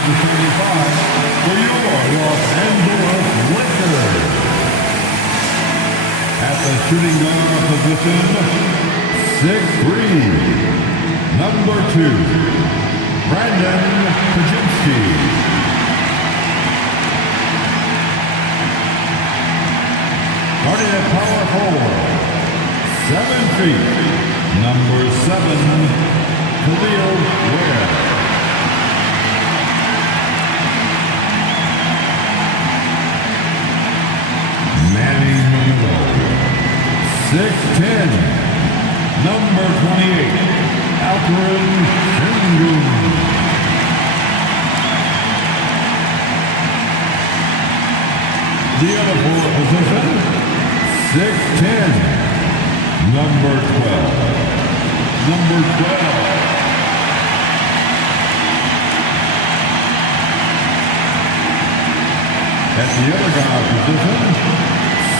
75 for your Los Angeles Lakers. At the shooting guard position, 6'3", number 2, Brandon Pajinski. Guarding at power forward, 7 feet, number 7, Khalil Ware. Manning the middle, 6'10", number 28, Alperin Sengun. The other forward position, 6'10", number 12. Number 12. At the other guard position,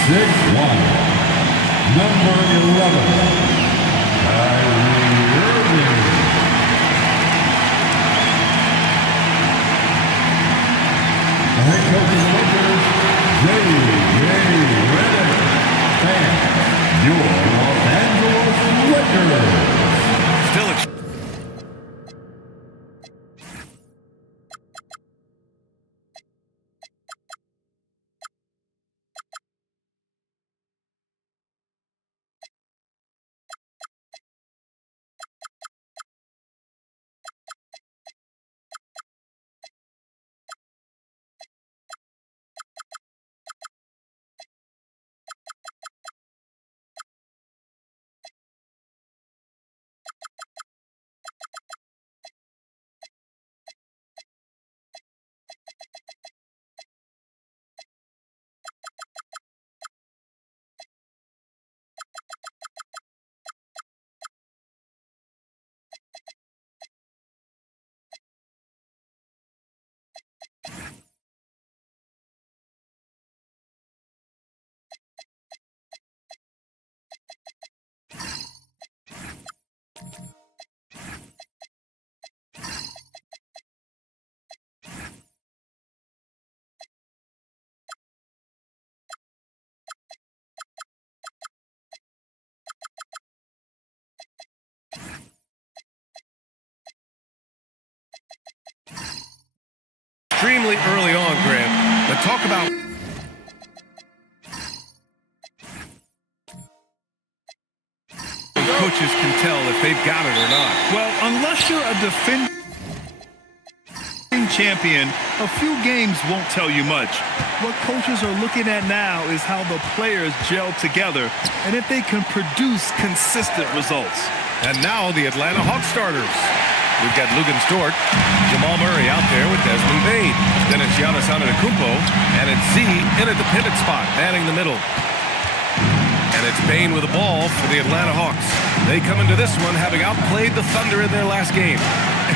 6'1", number 11, Kyrie Irving. The head coach of the Lakers, J.J. Redick. And your Los Angeles Lakers. Still extremely early on, Grant. But talk about coaches can tell if they've got it or not. Well, unless you're a defending champion, a few games won't tell you much. What coaches are looking at now is how the players gel together and if they can produce consistent results. And now the Atlanta Hawks starters. We've got Lugan Stort, Jamal Murray out there with Desmond Bane. Then it's Giannis Antetokounmpo, and it's Z in at the pivot spot, manning the middle. And it's Bane with the ball for the Atlanta Hawks. They come into this one having outplayed the Thunder in their last game.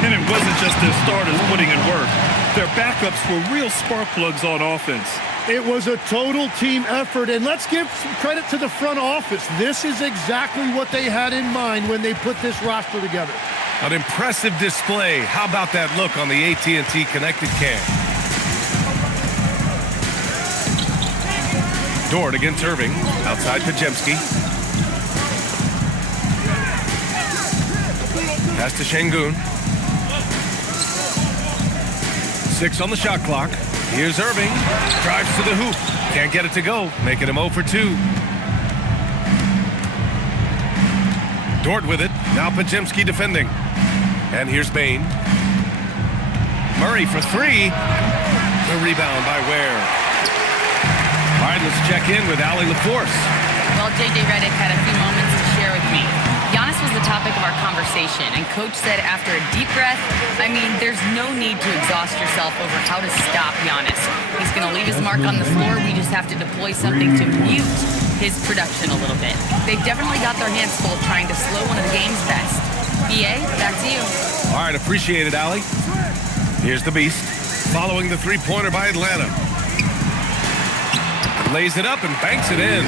And it wasn't just their starters putting in work. Their backups were real spark plugs on offense. It was a total team effort, and let's give some credit to the front office. This is exactly what they had in mind when they put this roster together. An impressive display. How about that look on the AT&T connected cam? Dort against Irving. Outside Pajemski. Pass to Sengun. 6 on the shot clock. Here's Irving. Drives to the hoop. Can't get it to go. Making him 0 for 2. Dort with it. Now Pajemski defending. And here's Bane. Murray for 3. The rebound by Ware. All right, let's check in with Allie LaForce. Well, J.J. Redick had a few moments to share with me. Giannis was the topic of our conversation, and Coach said after a deep breath, I mean, there's no need to exhaust yourself over how to stop Giannis. He's going to leave his mark on the floor. We just have to deploy something to mute his production a little bit. They've definitely got their hands full trying to slow one of the game's best. BA, back to you. All right, appreciate it, Allie. Here's the Beast, following the three-pointer by Atlanta. Lays it up and banks it in.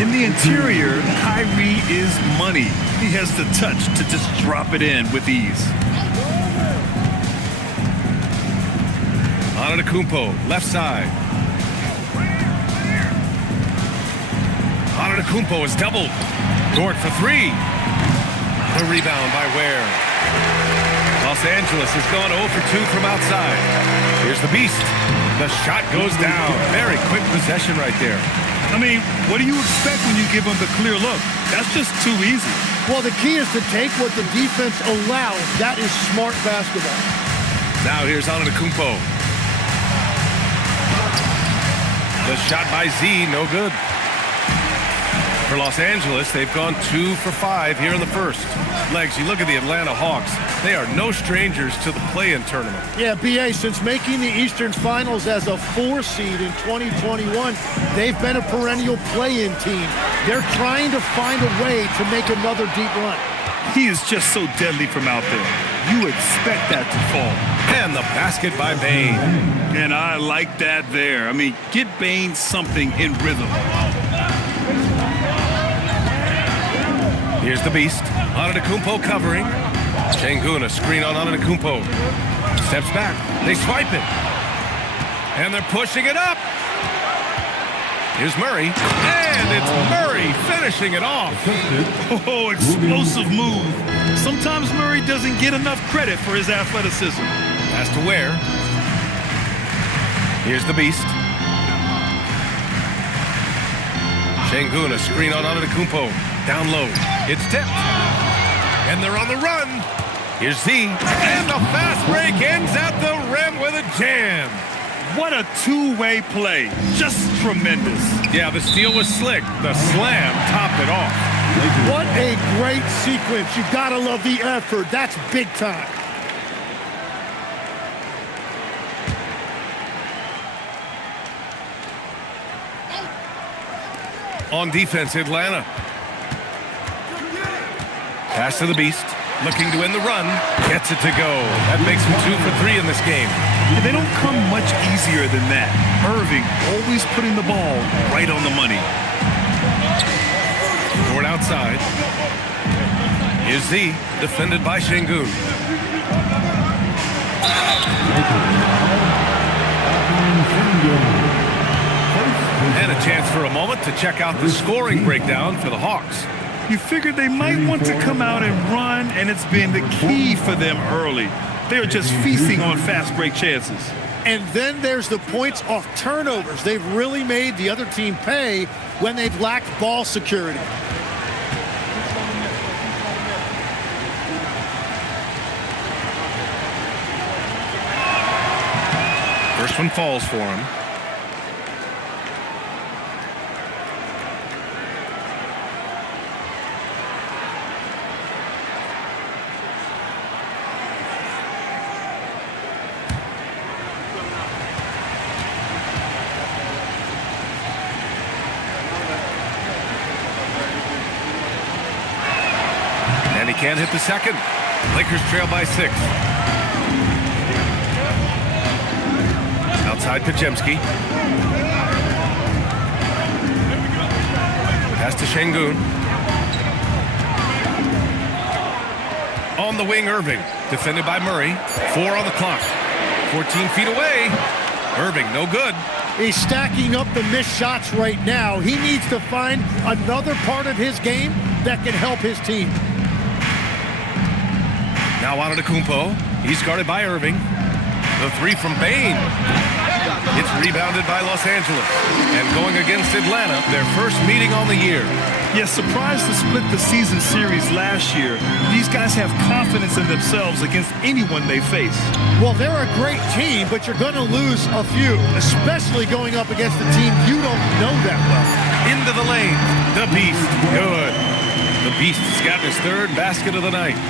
In the interior, Kyrie is money. He has the touch to just drop it in with ease. Antetokounmpo, left side. Antetokounmpo is doubled. Dort for three. The rebound by Ware. Los Angeles has gone 0 for 2 from outside. Here's the Beast. The shot goes down. Very quick possession right there. I mean, what do you expect when you give them the clear look? That's just too easy. Well, the key is to take what the defense allows. That is smart basketball. Now here's Antetokounmpo. The shot by Z, no good. For Los Angeles, they've gone 2 for 5 here in the first. Legs, you look at the Atlanta Hawks. They are no strangers to the play-in tournament. Yeah, BA, since making the Eastern Finals as a 4 seed in 2021, they've been a perennial play-in team. They're trying to find a way to make another deep run. He is just so deadly from out there. You expect that to fall. And the basket by Bane. And I like that there. I mean, get Bane something in rhythm. Here's the Beast. Antetokounmpo covering. Şengün, a screen on Antetokounmpo. Steps back. They swipe it. And they're pushing it up. Here's Murray. And it's Murray finishing it off. Oh, explosive move. Sometimes Murray doesn't get enough credit for his athleticism. Pass to Ware. Here's the Beast. Şengün, a screen on Antetokounmpo. Down low. It's tipped. And they're on the run. Here's Z. And the fast break ends at the rim with a jam. What a two-way play. Just tremendous. Yeah, the steal was slick. The slam topped it off. What a great sequence. You gotta love the effort. That's big time. On defense, Atlanta. Pass to the Beast. Looking to end the run. Gets it to go. That makes him 2 for 3 in this game. And they don't come much easier than that. Irving always putting the ball right on the money. Dort outside. Here's Z. Defended by Şengün. And a chance for a moment to check out the scoring breakdown for the Hawks. You figured they might want to come out and run, and it's been the key for them early. They're just feasting on fast break chances. And then there's the points off turnovers. They've really made the other team pay when they've lacked ball security. First one falls for him. And he can't hit the second. Lakers trail by 6. Outside Podziemski. Pass to Şengün. On the wing, Irving. Defended by Murray. 4 on the clock. 14 feet away. Irving, no good. He's stacking up the missed shots right now. He needs to find another part of his game that can help his team. Now Antetokounmpo. He's guarded by Irving. The 3 from Bane. It's rebounded by Los Angeles. And going against Atlanta, their first meeting on the year. Yes, surprised to split the season series last year. These guys have confidence in themselves against anyone they face. Well, they're a great team, but you're going to lose a few, especially going up against a team you don't know that well. Into the lane. The Beast. Good. The Beast has got his 3rd basket of the night.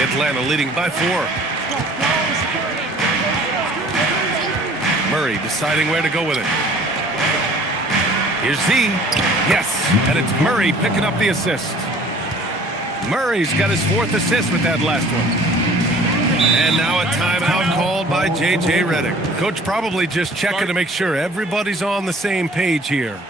Atlanta leading by 4. Murray deciding where to go with it. Here's Z. Yes, and it's Murray picking up the assist. Murray's got his 4th assist with that last one. And now a timeout called by J.J. Redick. Coach probably just checking to make sure everybody's on the same page here.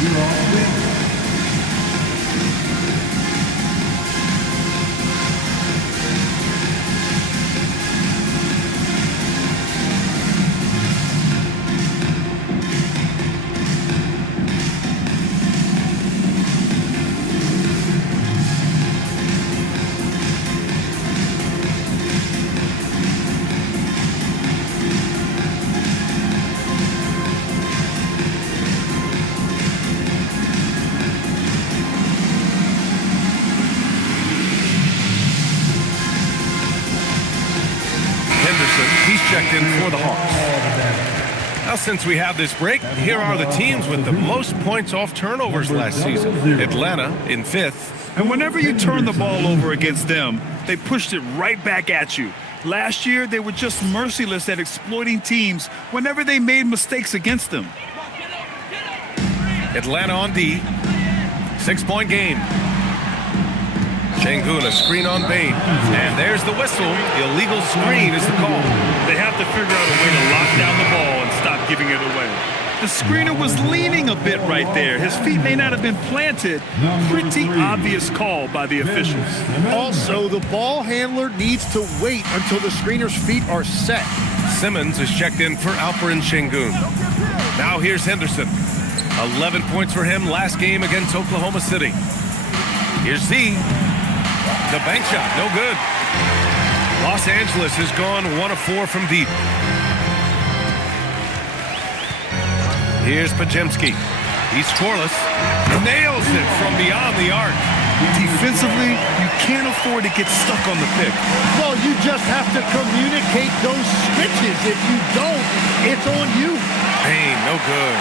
You're all set. He's checked in for the Hawks. Now, since we have this break, here are the teams with the most points off turnovers last season. Atlanta in 5th. And whenever you turn the ball over against them, they pushed it right back at you. Last year, they were just merciless at exploiting teams whenever they made mistakes against them. Atlanta on D. 6-point game. Şengün, a screen on Bain. And there's the whistle. Illegal screen is the call. They have to figure out a way to lock down the ball and stop giving it away. The screener was leaning a bit right there. His feet may not have been planted. Pretty obvious call by the officials. Also, the ball handler needs to wait until the screener's feet are set. Simmons is checked in for Alperen Şengün. Now here's Henderson. 11 points for him last game against Oklahoma City. Here's Z. The bank shot, no good. Los Angeles has gone 1 of 4 from deep. Here's Pajemski. He's scoreless. Nails it from beyond the arc. Defensively, you can't afford to get stuck on the pick. Well, you just have to communicate those switches. If you don't, it's on you. Bain, no good.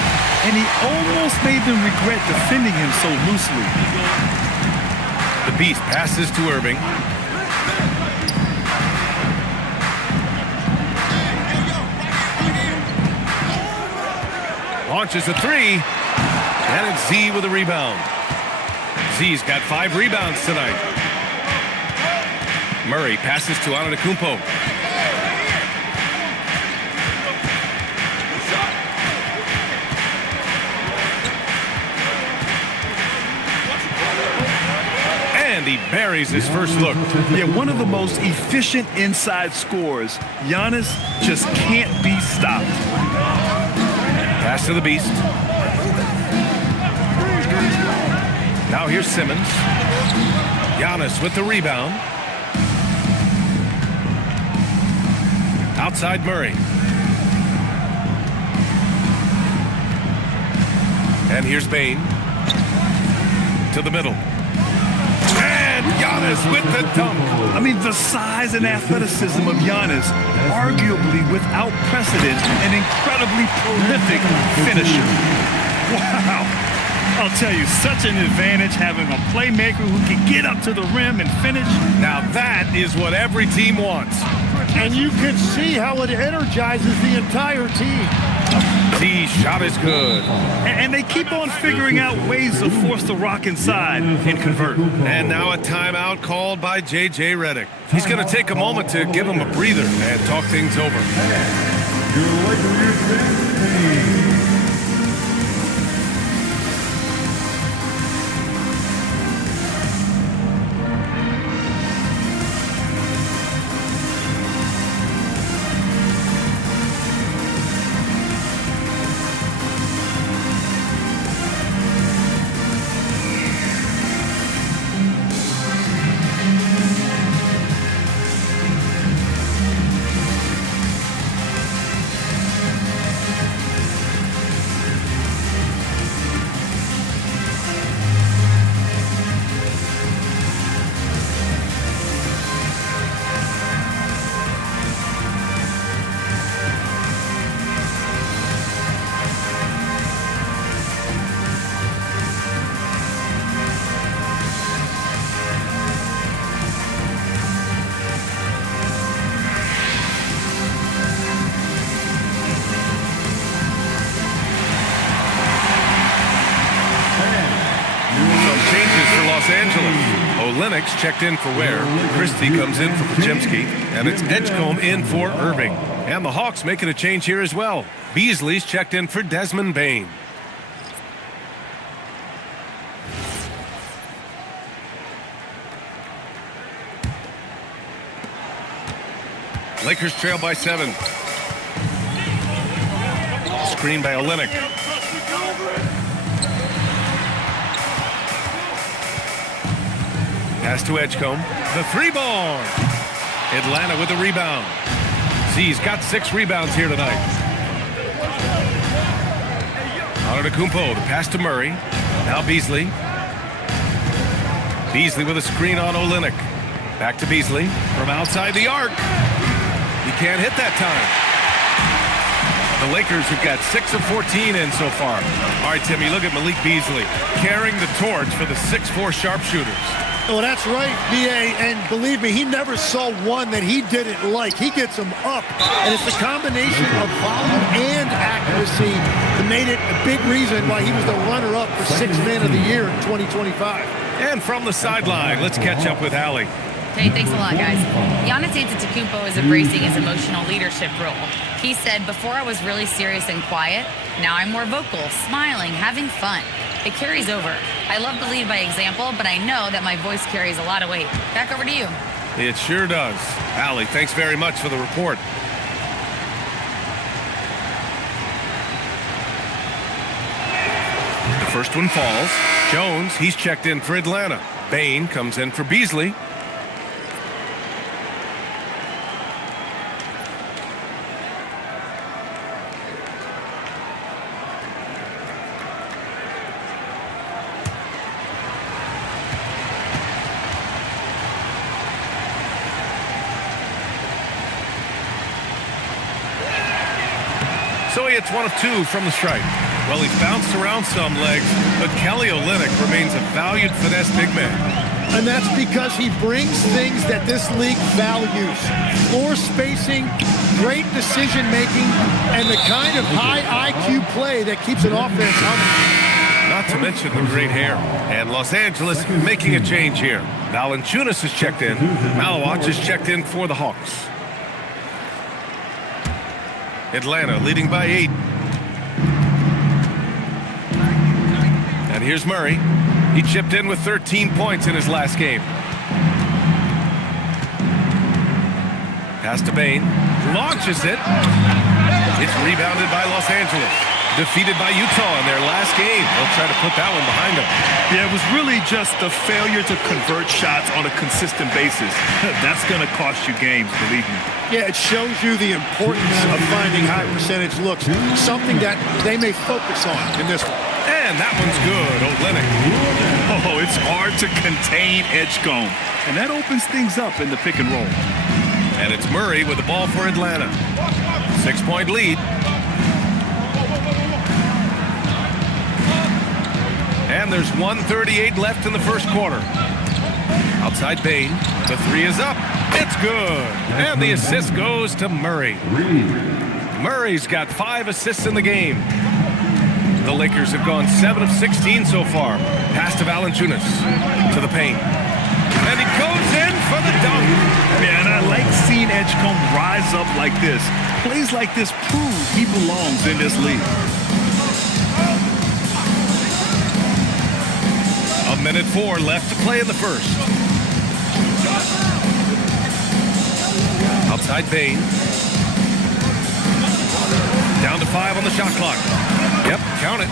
And he almost made them regret defending him so loosely. The Beast passes to Irving. Launches a 3. And it's Z with a rebound. Z's got 5 rebounds tonight. Murray passes to Antetokounmpo. And he buries his first look. Yeah, one of the most efficient inside scorers. Giannis just can't be stopped. Pass to the Beast. Now here's Simmons. Giannis with the rebound. Outside Murray. And here's Bain. To the middle. And Giannis with the dunk. I mean, the size and athleticism of Giannis, arguably without precedent, an incredibly prolific finisher. Wow. I'll tell you, such an advantage having a playmaker who can get up to the rim and finish. Now that is what every team wants. And you can see how it energizes the entire team. The shot is good. And they keep on figuring out ways to force the rock inside and convert. And now a timeout called by J.J. Redick. He's going to take a moment to give him a breather and talk things over. Your Lakers team. Los Angeles. Olenix checked in for Ware. Christie comes in for Pajemski. And it's Edgecombe in for Irving. And the Hawks making a change here as well. Beasley's checked in for Desmond Bain. Lakers trail by 7. Screen by Olynyk. Pass to Edgecombe. The 3-ball. Atlanta with the rebound. Z's got 6 rebounds here tonight. Antetokounmpo, the pass to Murray. Now Beasley. Beasley with a screen on Olynyk. Back to Beasley from outside the arc. He can't hit that time. The Lakers have got 6 of 14 in so far. All right, Timmy, look at Malik Beasley carrying the torch for the 6'4 sharpshooters. Oh, that's right, B.A., and believe me, he never saw one that he didn't like. He gets them up, and it's the combination of volume and accuracy that made it a big reason why he was the runner-up for 6th Man of the Year in 2025. And from the sideline, let's catch up with Allie. Hey, thanks a lot, guys. Giannis Antetokounmpo is embracing his emotional leadership role. He said, before I was really serious and quiet, now I'm more vocal, smiling, having fun. It carries over. I love to lead by example, but I know that my voice carries a lot of weight. Back over to you. It sure does. Allie, thanks very much for the report. The first one falls. Jones, he's checked in for Atlanta. Bain comes in for Beasley. So he hits 1 of 2 from the stripe. Well, he's bounced around some legs, but Kelly Olynyk remains a valued finesse big man. And that's because he brings things that this league values. Floor spacing, great decision-making, and the kind of high IQ play that keeps an offense humming. Not to mention the great hair. And Los Angeles making a change here. Valanciunas is checked in. Malawach is checked in for the Hawks. Atlanta leading by 8. And here's Murray. He chipped in with 13 points in his last game. Pass to Bain. Launches it. It's rebounded by Los Angeles. Defeated by Utah in their last game. They'll try to put that one behind them. Yeah, it was really just the failure to convert shots on a consistent basis. That's going to cost you games, believe me. Yeah, it shows you the importance of finding high percentage looks, something that they may focus on in this one. And that one's good. Olynyk. Oh, it's hard to contain Edgecombe. And that opens things up in the pick and roll. And it's Murray with the ball for Atlanta. 6-point lead. And there's 1:38 left in the first quarter. Outside Bain. The 3 is up. It's good. And the assist goes to Murray. Murray's got 5 assists in the game. The Lakers have gone 7 of 16 so far. Pass to Valanciunas. To the paint. And he goes in for the dunk. Man, I like seeing Edgecombe rise up like this. Plays like this prove he belongs in this league. A minute 4 left to play in the first. Outside Bain. Down to 5 on the shot clock. Yep, count it.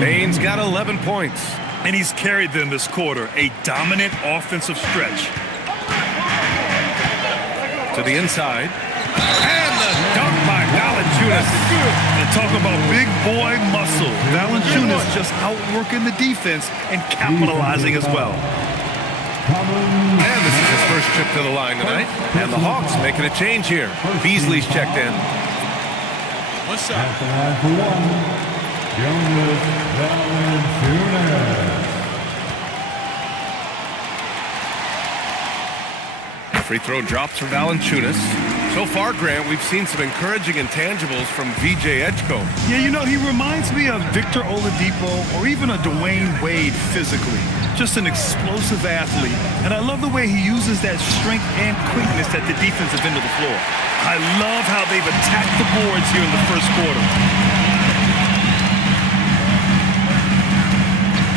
Bain's got 11 points. And he's carried them this quarter. A dominant offensive stretch. To the inside. And the dunk by Valanciunas. And talk about big boy muscle. Valanciunas just outworking the defense and capitalizing as well. And this is his first trip to the line tonight. And the Hawks making a change here. Beasley's checked in. What's up? At the line for 1, Jonas Valanciunas. Free throw drops for Valanciunas. So far, Grant, we've seen some encouraging intangibles from VJ Edgecombe. Yeah, you know, he reminds me of Victor Oladipo or even a Dwayne Wade physically. Just an explosive athlete. And I love the way he uses that strength and quickness at the defensive end of the floor. I love how they've attacked the boards here in the first quarter.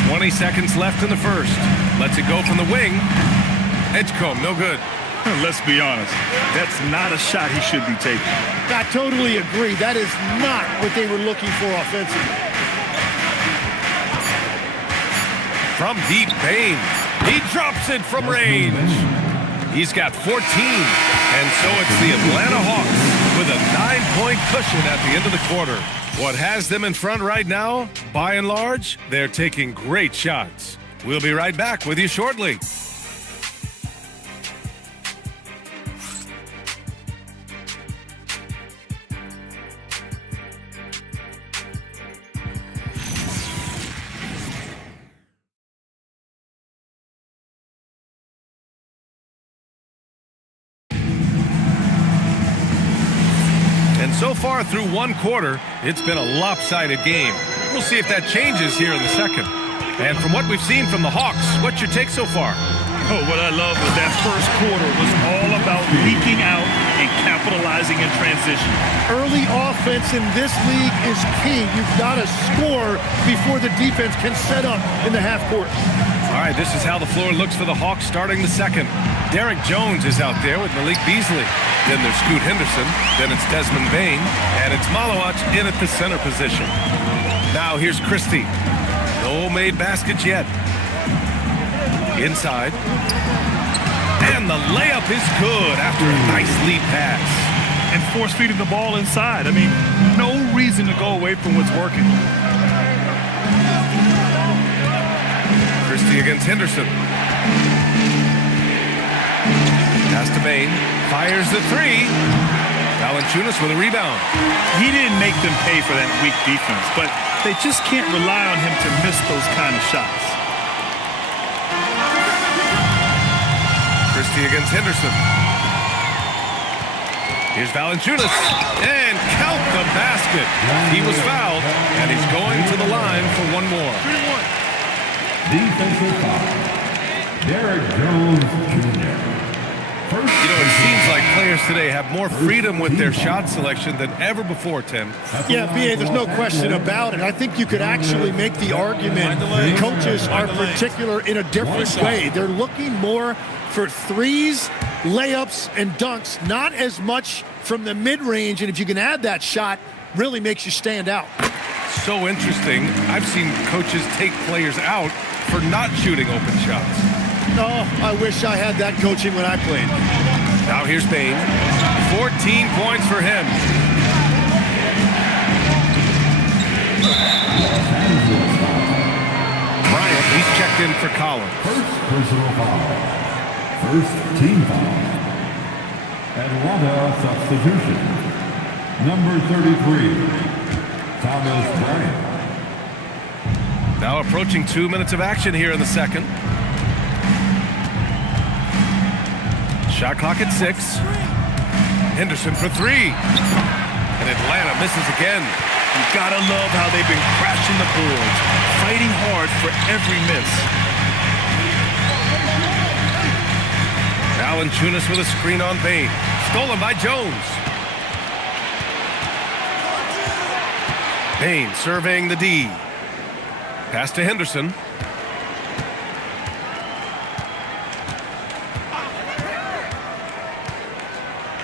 20 seconds left in the first. Lets it go from the wing. Edgecombe, no good. Let's be honest. That's not a shot he should be taking. I totally agree. That is not what they were looking for offensively. From deep, Payne. He drops it from range. He's got 14. And so it's the Atlanta Hawks with a 9-point cushion at the end of the quarter. What has them in front right now, by and large, they're taking great shots. We'll be right back with you shortly. And so far through one quarter, it's been a lopsided game. We'll see if that changes here in the second. And from what we've seen from the Hawks, what's your take so far? Oh, what I love was that first quarter was all about leaking out and capitalizing in transition. Early offense in this league is key. You've got to score before the defense can set up in the half court. All right, this is how the floor looks for the Hawks starting the second. Derek Jones is out there with Malik Beasley. Then there's Scoot Henderson. Then it's Desmond Bain. And it's Malawach in at the center position. Now here's Christie. No made baskets yet. Inside. And the layup is good after a nice lead pass. And force-feeding the ball inside. I mean, no reason to go away from what's working. Christie against Henderson. Pass to Bain. Fires the three. Valanciunas with a rebound. He didn't make them pay for that weak defense, but they just can't rely on him to miss those kind of shots. Christie against Henderson. Here's Valanciunas. And count the basket. He was fouled, and he's going to the line for one more. Defensive foul. Derek Jones Jr. You know, it seems like players today have more freedom with their shot selection than ever before, Tim. Yeah, B.A., there's no question about it. I think you could actually make the argument coaches are particular in a different way. They're looking more for threes, layups, and dunks, not as much from the mid-range. And if you can add that shot, really makes you stand out. So interesting. I've seen coaches take players out for not shooting open shots. Oh, I wish I had that coaching when I played. Now here's Bain. 14 points for him. Bryant, he's checked in for Collins. First personal foul. First team foul. Atlanta substitution. Number 33, Thomas Bryant. Now approaching 2 minutes of action here in the second. Shot clock at 6. Henderson for 3. And Atlanta misses again. You gotta love how they've been crashing the boards, fighting hard for every miss. Valanciunas with a screen on Bain. Stolen by Jones. Bain surveying the D. Pass to Henderson.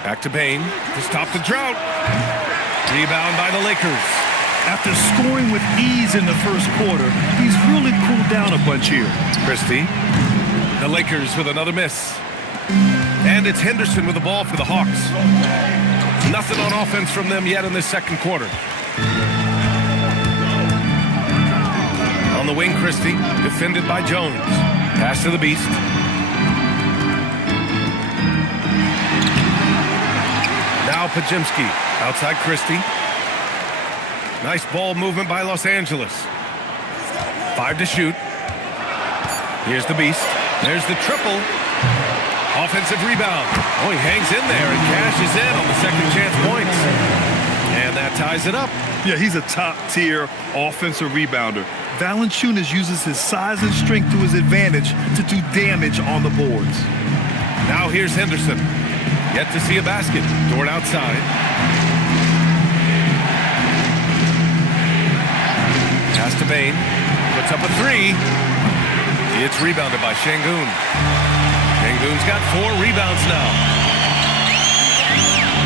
Back to Bain to stop the drought. Rebound by the Lakers. After scoring with ease in the first quarter, he's really cooled down a bunch here. Christie. The Lakers with another miss. And it's Henderson with the ball for the Hawks. Nothing on offense from them yet in this second quarter. On the wing, Christie, defended by Jones. Pass to the Beast. Now Pajimski, outside Christie. Nice ball movement by Los Angeles. 5 to shoot. Here's the Beast. There's the triple. Offensive rebound. Oh, he hangs in there and cashes in on the second chance points. And that ties it up. Yeah, he's a top-tier offensive rebounder. Valanciunas uses his size and strength to his advantage to do damage on the boards. Now here's Henderson. Yet to see a basket. Dort outside. Pass to Bain. Puts up a 3. It's rebounded by Şengün. Şengün's got 4 rebounds now.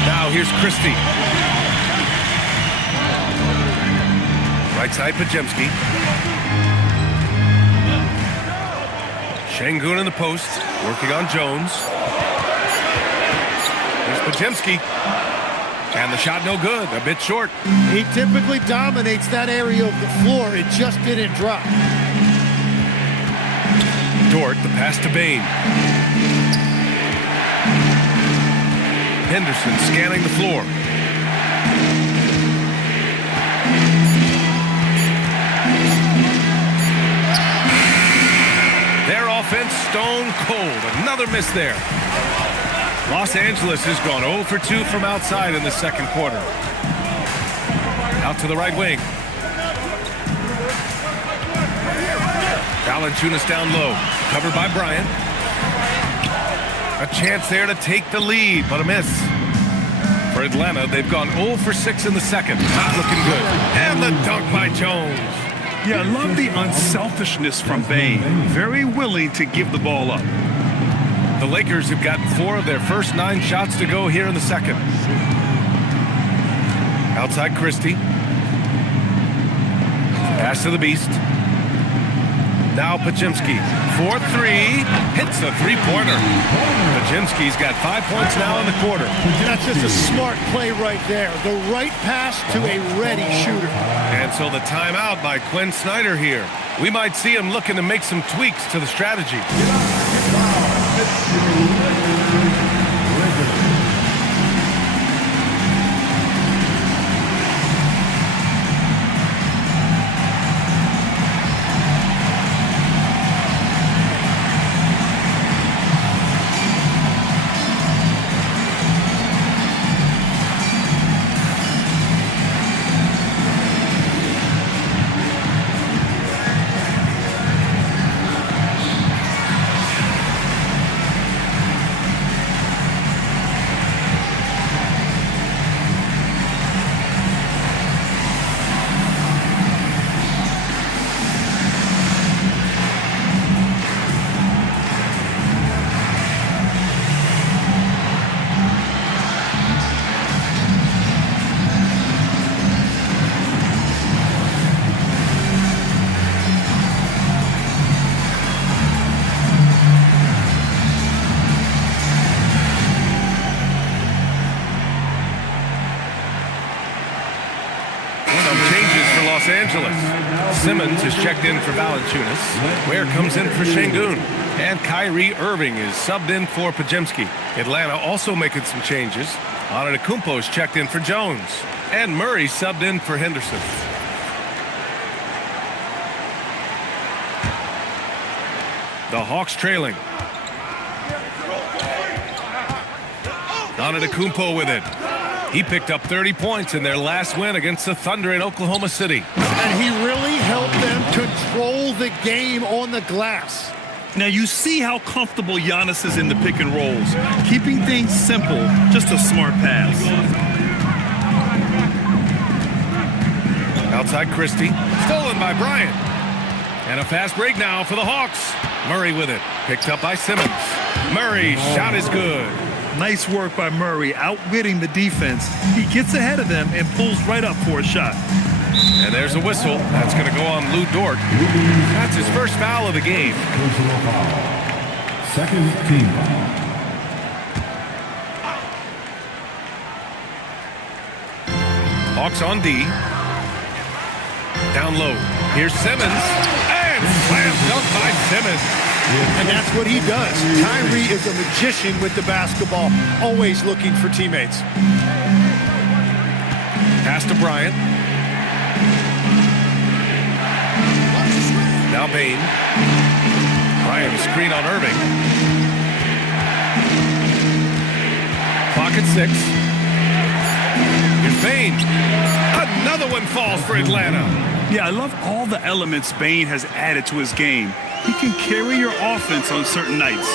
Now here's Christie. Right side, Pajemski. Şengün in the post, working on Jones. Here's Pajemski. And the shot no good, a bit short. He typically dominates that area of the floor. It just didn't drop. Dort, the pass to Bain. Henderson scanning the floor. Their offense stone cold. Another miss there. Los Angeles has gone 0 for 2 from outside in the second quarter. Out to the right wing. Valanciunas down low. Covered by Bryant. A chance there to take the lead, but a miss. For Atlanta, they've gone 0 for 6 in the second. Not looking good. And the dunk by Jones. Yeah, I love the unselfishness from Bain. Very willing to give the ball up. The Lakers have gotten 4 of their first 9 shots to go here in the second. Outside Christie. Pass to the Beast. Now Pajemski. 4-3. Hits a three-pointer. Pajemski's got 5 points now in the quarter. That's just a smart play right there. The right pass to a ready shooter. And so the timeout by Quinn Snyder here. We might see him looking to make some tweaks to the strategy. Los Angeles. Simmons is checked in for Valanciunas. Ware comes in for Şengün. And Kyrie Irving is subbed in for Pajemski. Atlanta also making some changes. Antetokounmpo is checked in for Jones. And Murray subbed in for Henderson. The Hawks trailing. Antetokounmpo with it. He picked up 30 points in their last win against the Thunder in Oklahoma City. And he really helped them control the game on the glass. Now you see how comfortable Giannis is in the pick and rolls. Keeping things simple, just a smart pass. Outside Christie, stolen by Bryant. And a fast break now for the Hawks. Murray with it, picked up by Simmons. Murray's shot is good. Nice work by Murray, outwitting the defense. He gets ahead of them and pulls right up for a shot. And there's a whistle. That's going to go on Lou Dort. That's his first foul of the game. Personal foul. Second team foul. Hawks on D. Down low. Here's Simmons. And slam dunk by Simmons. And that's what he does. Kyrie is a magician with the basketball, always looking for teammates. Pass to Bryant. Now Bain. Bryant, a screen on Irving. Clock at 6. Here's Bain. Another one falls for Atlanta. Yeah, I love all the elements Bain has added to his game. He can carry your offense on certain nights.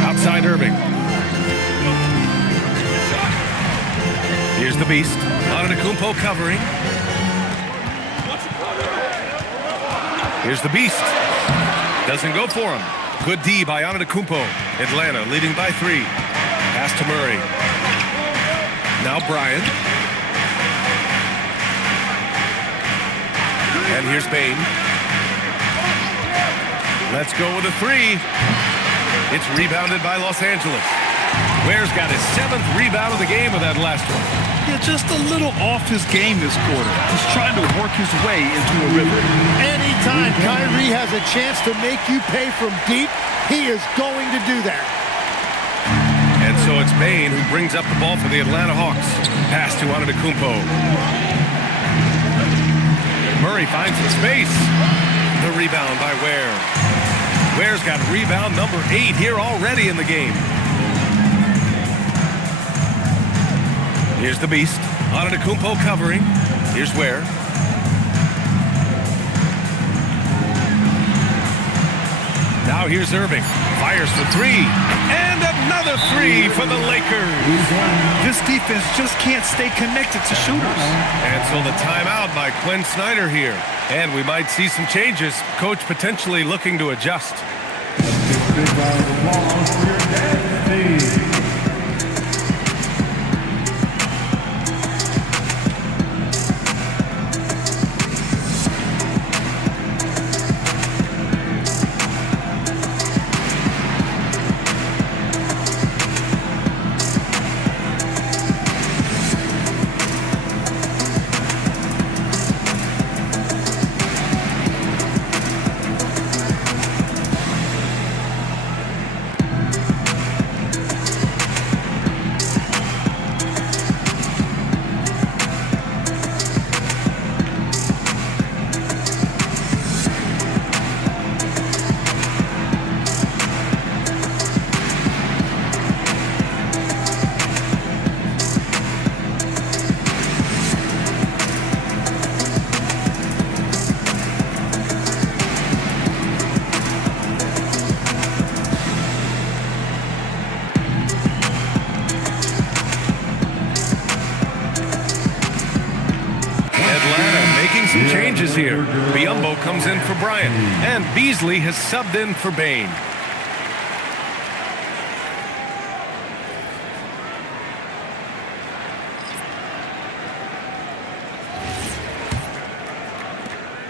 Outside Irving. Here's the Beast. Antetokounmpo covering. Here's the Beast. Doesn't go for him. Good D by Antetokounmpo. Atlanta leading by 3. Pass to Murray. Now Bryant. And here's Bane. Let's go with a 3. It's rebounded by Los Angeles. Ware's got his 7th rebound of the game with that last one. Yeah, just a little off his game this quarter. He's trying to work his way into a rhythm. Anytime Kyrie has a chance to make you pay from deep, he is going to do that. And so it's Bane who brings up the ball for the Atlanta Hawks. Pass to Antetokounmpo. Murray finds some space. The rebound by Ware. Ware's got rebound number 8 here already in the game. Here's the beast. Antetokounmpo covering. Here's Ware. Now here's Irving. Fires for 3. And another 3 for the Lakers. This defense just can't stay connected to shooters. And so the timeout by Quinn Snyder here. And we might see some changes. Coach potentially looking to adjust. Some changes here. Biyombo comes in for Bryant, and Beasley has subbed in for Bane.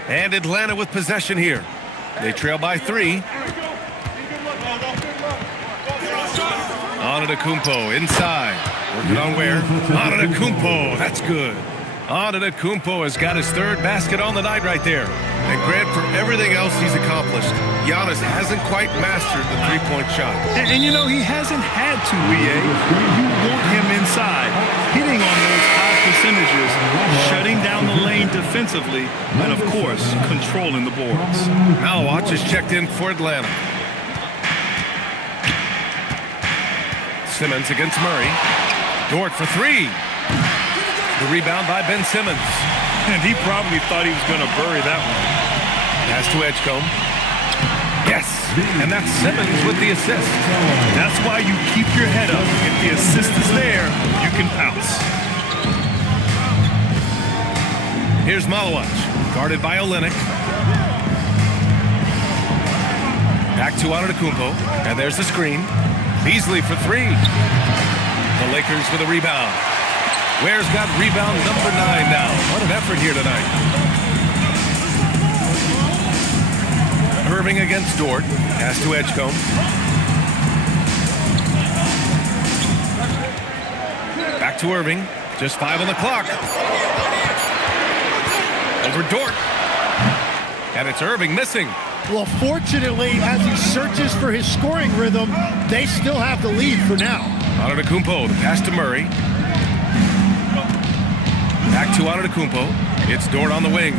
And Atlanta with possession here. They trail by 3. Antetokounmpo inside. Working on Ware. Antetokounmpo, that's good. Antetokounmpo has got his 3rd basket on the night right there. And Grant, for everything else he's accomplished, Giannis hasn't quite mastered the three-point shot. And you know, he hasn't had to, EA. You want him inside, hitting on those high percentages, shutting down the lane defensively, and, of course, controlling the boards. Malwatch is checked in for Atlanta. Simmons against Murray. Dort for 3. The rebound by Ben Simmons. And he probably thought he was going to bury that one. Pass to Edgecombe. Yes, and that's Simmons with the assist. That's why you keep your head up. If the assist is there, you can pounce. Here's Malwatch, guarded by Olynyk. Back to Antetokounmpo, and there's the screen. Beasley for 3. The Lakers with a rebound. Ware's got rebound number 9 now. What an effort here tonight. Irving against Dort. Pass to Edgecombe. Back to Irving. Just 5 on the clock. Over Dort. And it's Irving missing. Well, fortunately, as he searches for his scoring rhythm, they still have the lead for now. Antetokounmpo, the pass to Murray. Back to Antetokounmpo. It's Dort on the wing.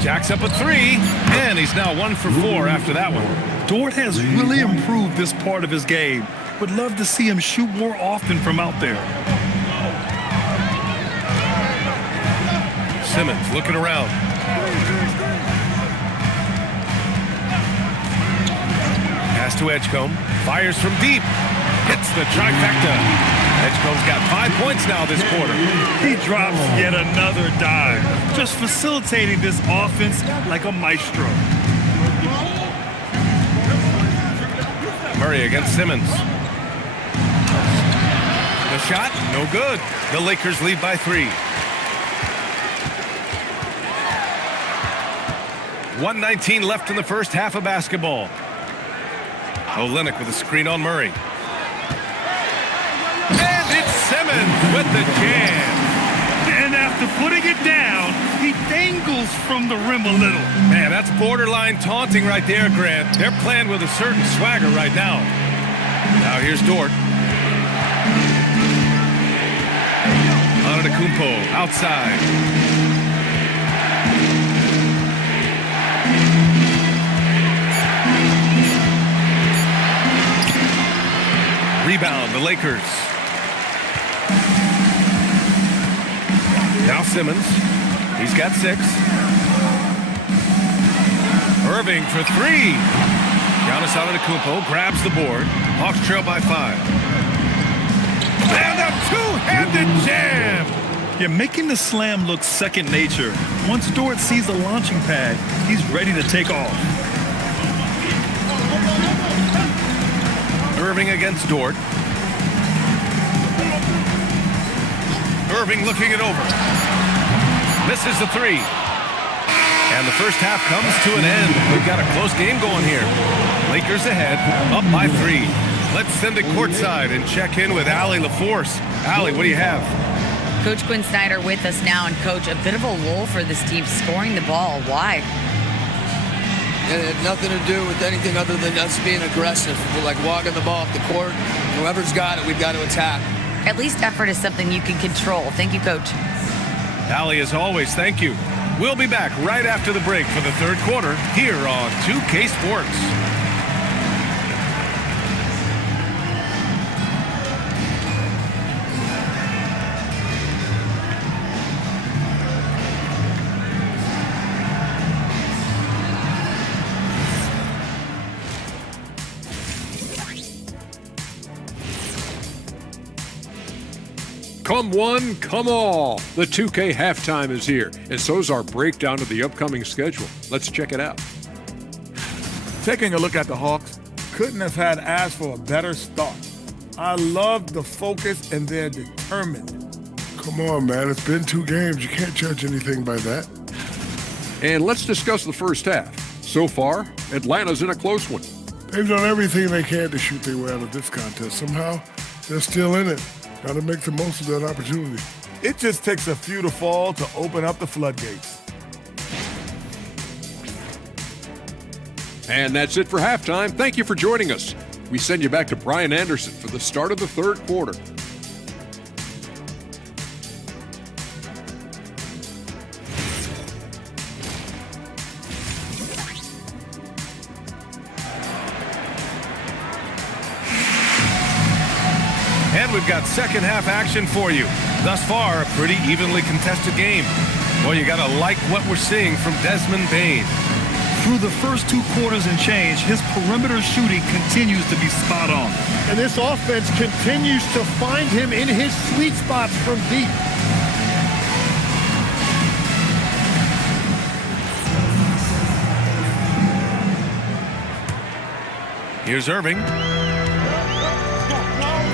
Jacks up a 3, and he's now 1 for 4 after that one. Dort has really improved this part of his game. Would love to see him shoot more often from out there. Simmons looking around. Pass to Edgecombe. Fires from deep. Hits the trifecta. Edgecove's got 5 points now this quarter. He drops yet another dive, just facilitating this offense like a maestro. Murray against Simmons. The shot, no good. The Lakers lead by 3. 1:19 left in the first half of basketball. Olynyk with a screen on Murray. And it's Simmons with the jam. And after putting it down, he dangles from the rim a little. Man, that's borderline taunting right there, Grant. They're playing with a certain swagger right now. Now here's Dort. Antetokounmpo outside. Rebound, the Lakers. Now Simmons. He's got 6. Irving for 3. Giannis Antetokounmpo grabs the board. Hawks trail by 5. And a two-handed jam! You're making the slam look second nature. Once Dort sees the launching pad, he's ready to take off. Irving against Dort. Irving looking it over. Misses the 3. And the first half comes to an end. We've got a close game going here. Lakers ahead, up by 3. Let's send it courtside and check in with Allie LaForce. Allie, what do you have? Coach Quinn Snyder with us now, and Coach, a bit of a lull for this team scoring the ball. Why? It had nothing to do with anything other than us being aggressive. We're like walking the ball up the court. Whoever's got it, we've got to attack. At least effort is something you can control. Thank you, Coach. Allie, as always, thank you. We'll be back right after the break for the third quarter here on 2K Sports. Come one, come all. The 2K halftime is here, and so's our breakdown of the upcoming schedule. Let's check it out. Taking a look at the Hawks, couldn't have had asked for a better start. I love the focus, and they're determined. Come on, man. It's been 2 games. You can't judge anything by that. And let's discuss the first half. So far, Atlanta's in a close one. They've done everything they can to shoot their way out of this contest. Somehow, they're still in it. Got to make the most of that opportunity. It just takes a few to fall to open up the floodgates. And that's it for halftime. Thank you for joining us. We send you back to Brian Anderson for the start of the third quarter. And we've got second half action for you. Thus far, a pretty evenly contested game. Well, you gotta like what we're seeing from Desmond Bane. Through the first 2 quarters and change, his perimeter shooting continues to be spot on. And this offense continues to find him in his sweet spots from deep. Here's Irving.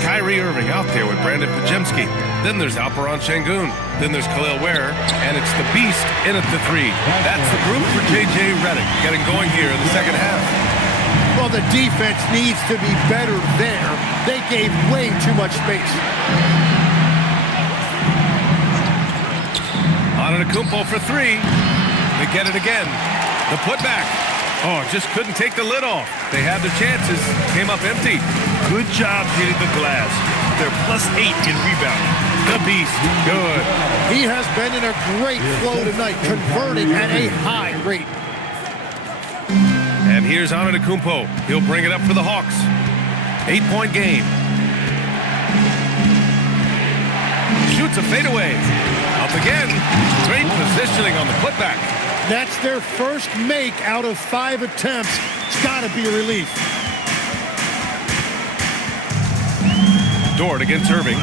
Kyrie Irving out there with Brandon Pajemski. Then there's Alperon Şengün. Then there's Khalil Ware. And it's the Beast in at the 3. That's the group for J.J. Redick getting going here in the second half. Well, the defense needs to be better there. They gave way too much space. Antetokounmpo for 3. They get it again. The putback. Oh, just couldn't take the lid off. They had their chances. Came up empty. Good job hitting the glass. They're +8 in rebounding. The Beast, good. He has been in a great flow tonight, converting at a high rate. And here's Antetokounmpo. He'll bring it up for the Hawks. 8-point game. Shoots a fadeaway. Up again. Great positioning on the putback. That's their first make out of 5 attempts. It's got to be a relief. Dort against Irving.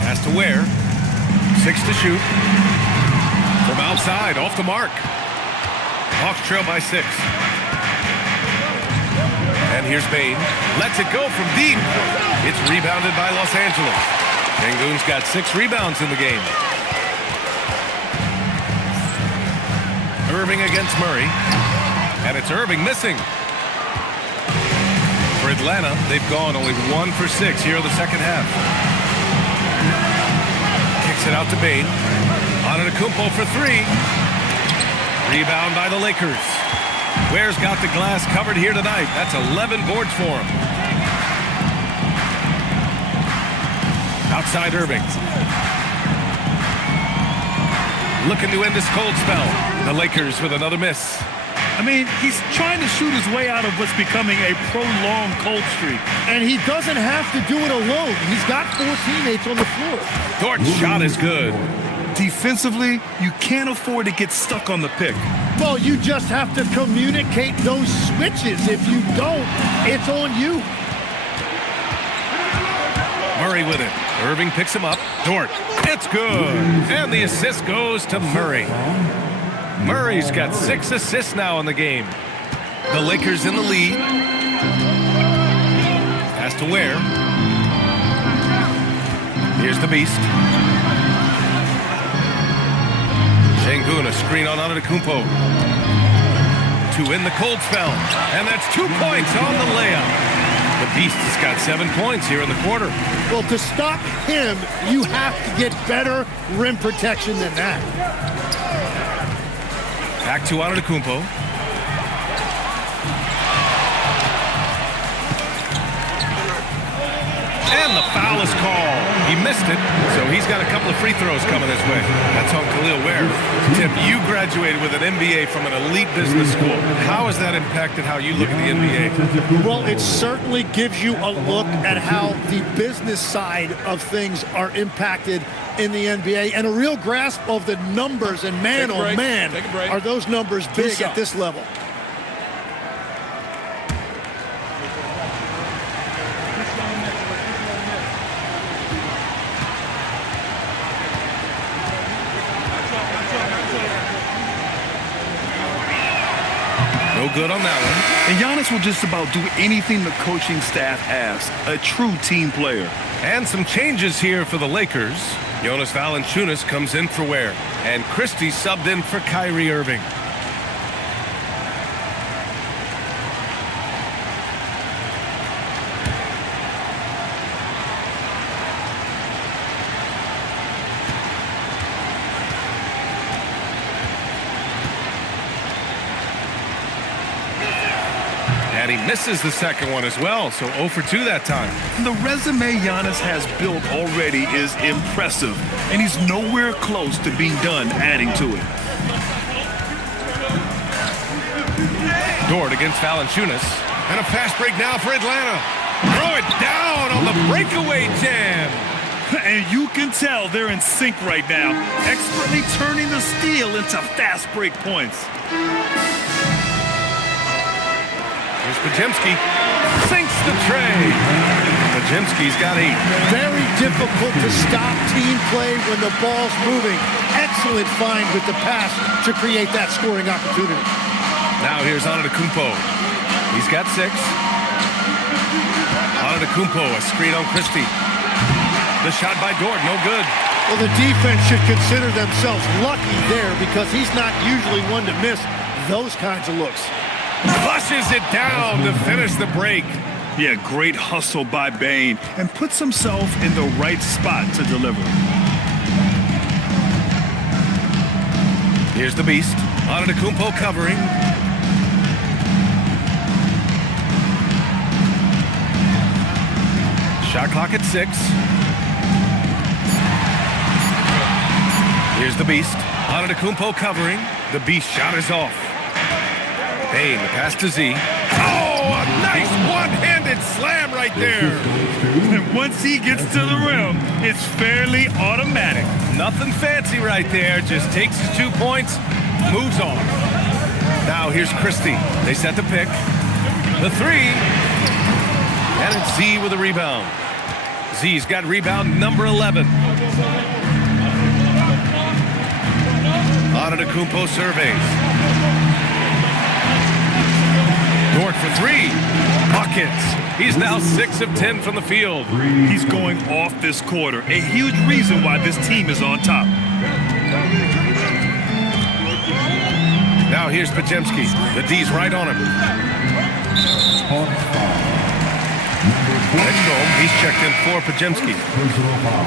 Pass to Ware. 6 to shoot. From outside, off the mark. Hawks trail by 6. And here's Bain. Lets it go from deep. It's rebounded by Los Angeles. Sengun's got 6 rebounds in the game. Irving against Murray. And it's Irving missing. For Atlanta, they've gone only 1 for 6 here in the second half. Kicks it out to Bain. Antetokounmpo for 3. Rebound by the Lakers. Ware's got the glass covered here tonight. That's 11 boards for him. Outside Irving. Looking to end this cold spell. The Lakers with another miss. I mean, he's trying to shoot his way out of what's becoming a prolonged cold streak. And he doesn't have to do it alone. He's got 4 teammates on the floor. Dort's shot is good. Defensively, you can't afford to get stuck on the pick. Well, you just have to communicate those switches. If you don't, it's on you. Murray with it. Irving picks him up. Dort. It's good. And the assist goes to Murray. Murray's got 6 assists now in the game. The Lakers in the lead. Pass to Ware. Here's the Beast. Sengun, a screen on Antetokounmpo. To end the cold spell. And that's 2 points on the layup. The Beast has got 7 points here in the quarter. Well, to stop him, you have to get better rim protection than that. Back to Antetokounmpo. And the foul is called. He missed it, so he's got a couple of free throws coming his way. That's on Khalil Ware. Tim, you graduated with an MBA from an elite business school. How has that impacted how you look at the NBA? Well, it certainly gives you a look at how the business side of things are impacted in the NBA and a real grasp of the numbers. And man, oh man, are those numbers big at this level. No good on that one. And Giannis will just about do anything the coaching staff asks. A true team player. And some changes here for the Lakers. Jonas Valanciunas comes in for Ware. And Christie subbed in for Kyrie Irving. And he misses the second one as well, so 0 for 2 that time. The resume Giannis has built already is impressive, and he's nowhere close to being done adding to it. Dort against Valanciunas. And a fast break now for Atlanta. Throw it down on the breakaway jam. And you can tell they're in sync right now, expertly turning the steal into fast break points. Here's Podziemski. Sinks the tray. Podziemski's got 8. Very difficult to stop team play when the ball's moving. Excellent find with the pass to create that scoring opportunity. Now here's Antetokounmpo. He's got 6. Antetokounmpo, a screen on Christie. The shot by Dort, no good. Well, the defense should consider themselves lucky there because he's not usually one to miss those kinds of looks. Flushes it down to finish the break. Yeah, great hustle by Bain and puts himself in the right spot to deliver. Here's the Beast. Antetokounmpo covering. Shot clock at 6. Here's the Beast. Antetokounmpo covering. The Beast shot is off. Bain, the pass to Z. Oh, a nice one-handed slam right there. And once he gets to the rim, it's fairly automatic. Nothing fancy right there. Just takes his 2 points, moves on. Now here's Christie. They set the pick. The three. And it's Z with a rebound. Z's got rebound number 11. Antetokounmpo surveys. Dort for three. Buckets. He's now 6 of 10 from the field. He's going off this quarter. A huge reason why this team is on top. Now here's Pajemski. The D's right on him. Edgecombe, he's checked in for Pajemski. Personal foul.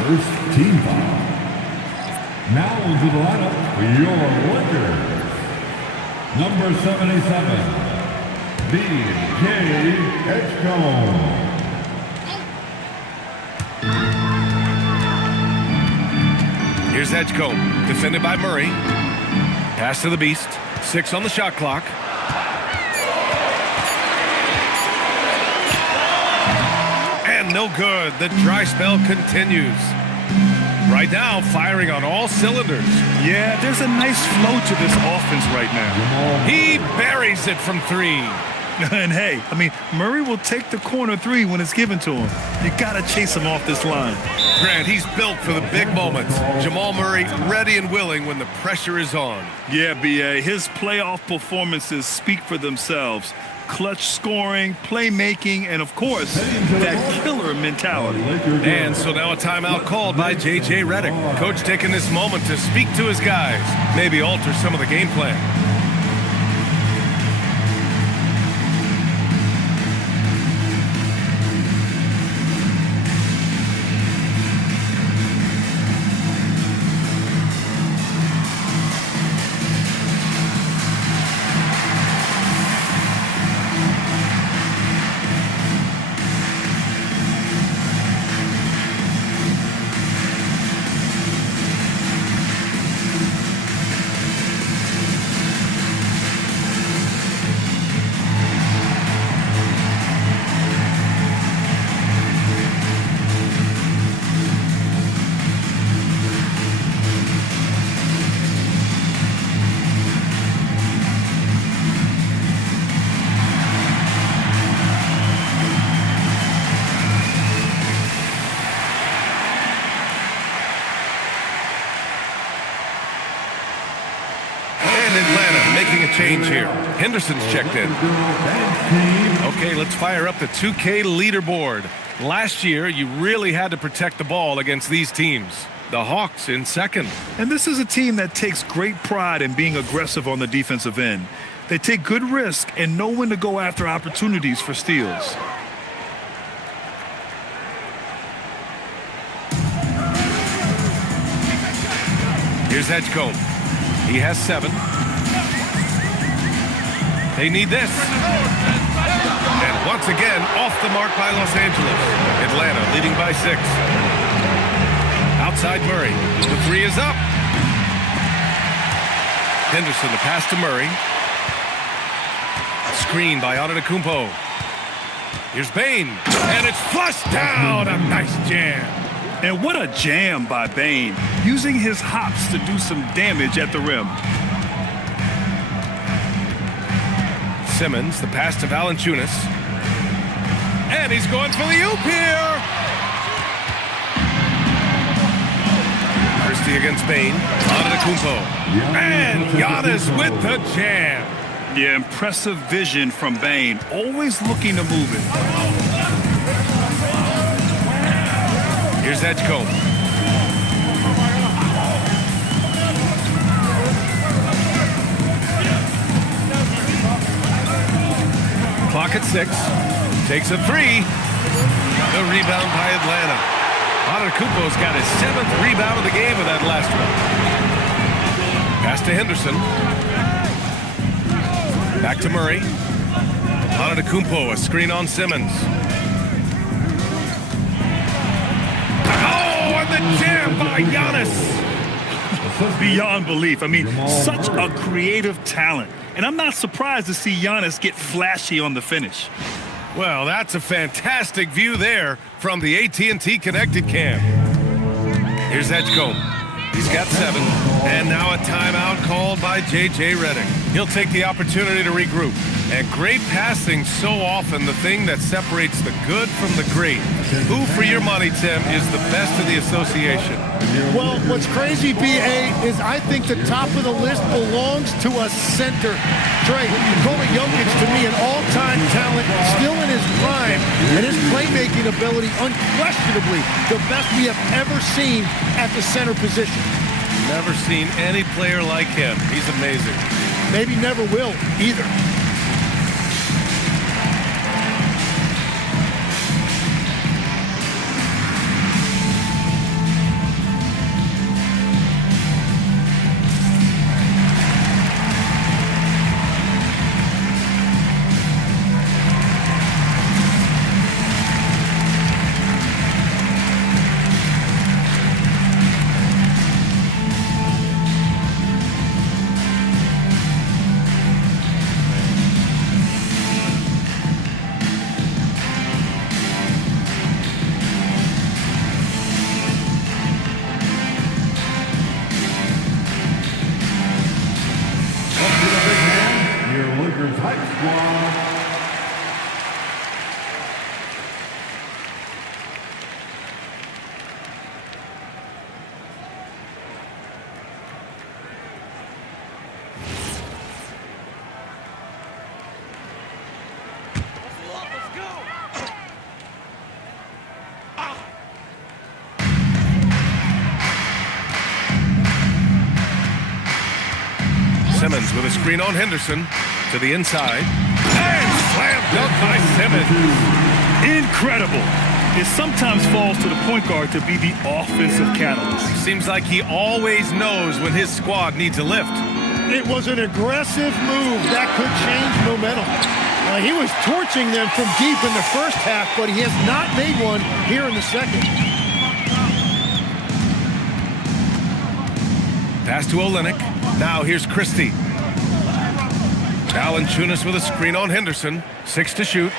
First team foul. Now into the lineup for your Lakers. Number 77, B.J. Edgecombe. Here's Edgecombe, defended by Murray. Pass to the Beast. 6 on the shot clock. And no good. The dry spell continues. Right now, firing on all cylinders. Yeah, there's a nice flow to this offense right now. He buries it from 3. And hey, I mean, Murray will take the corner 3 when it's given to him. You got to chase him off this line. Grant, he's built for the big moments. Jamal Murray ready and willing when the pressure is on. Yeah, B.A., his playoff performances speak for themselves. Clutch scoring, playmaking, and of course, that killer mentality. And so now a timeout called by J.J. Redick. Coach taking this moment to speak to his guys, maybe alter some of the game plan. Change here. Henderson's checked in. Okay, let's fire up the 2K leaderboard. Last year, you really had to protect the ball against these teams. The Hawks in second. And this is a team that takes great pride in being aggressive on the defensive end. They take good risk and know when to go after opportunities for steals. Here's Edgecombe. He has 7. They need this. And once again, off the mark by Los Angeles. Atlanta leading by 6. Outside Murray. The 3 is up. Henderson, the pass to Murray. Screen by Antetokounmpo. Here's Bane. And it's flushed down. A nice jam. And what a jam by Bane, using his hops to do some damage at the rim. Simmons, the pass to Valanciunas. And he's going for the oop here. Christie against Bane. Antetokounmpo. And Giannis with the jam. Yeah, impressive vision from Bane. Always looking to move it. Here's Edgecombe. Clock at 6. Takes a 3. The rebound by Atlanta. Antetokounmpo's got his 7th rebound of the game in that last one. Pass to Henderson. Back to Murray. Antetokounmpo, a screen on Simmons. Oh, and the jam by Giannis. Beyond belief. I mean, such a creative talent. And I'm not surprised to see Giannis get flashy on the finish. Well, that's a fantastic view there from the AT&T Connected Cam. Here's Edgecombe. He's got 7. And now a timeout called by J.J. Redick. He'll take the opportunity to regroup. And great passing, so often the thing that separates the good from the great. Who, for your money, Tim, is the best of the association? Well, what's crazy, B.A., is I think the top of the list belongs to a center. Trey, Nikola Jokic, to me, an all-time talent, still in his prime, and his playmaking ability, unquestionably, the best we have ever seen at the center position. Never seen any player like him. He's amazing. Maybe never will, either. Simmons with a screen on Henderson to the inside. And slam dunk by Simmons. Incredible. It sometimes falls to the point guard to be the offensive catalyst. Seems like he always knows when his squad needs a lift. It was an aggressive move that could change momentum. He was torching them from deep in the first half, but he has not made one here in the second. Pass to Olynyk. Now here's Christie. Valanciunas with a screen on Henderson. 6 to shoot.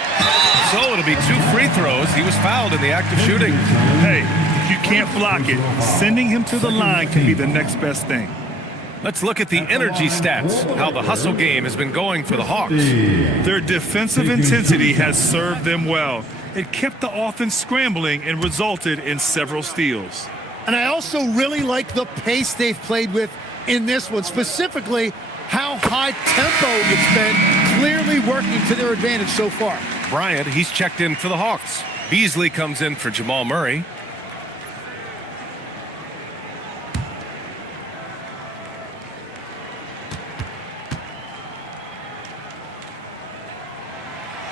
So it'll be 2 free throws. He was fouled in the act of shooting. Hey, if you can't block it, sending him to the line can be the next best thing. Let's look at the energy stats, how the hustle game has been going for the Hawks. Their defensive intensity has served them well. It kept the offense scrambling and resulted in several steals. And I also really like the pace they've played with in this one, specifically how high tempo it's been, clearly working to their advantage so far. Bryant, he's checked in for the Hawks. Beasley comes in for Jamal Murray.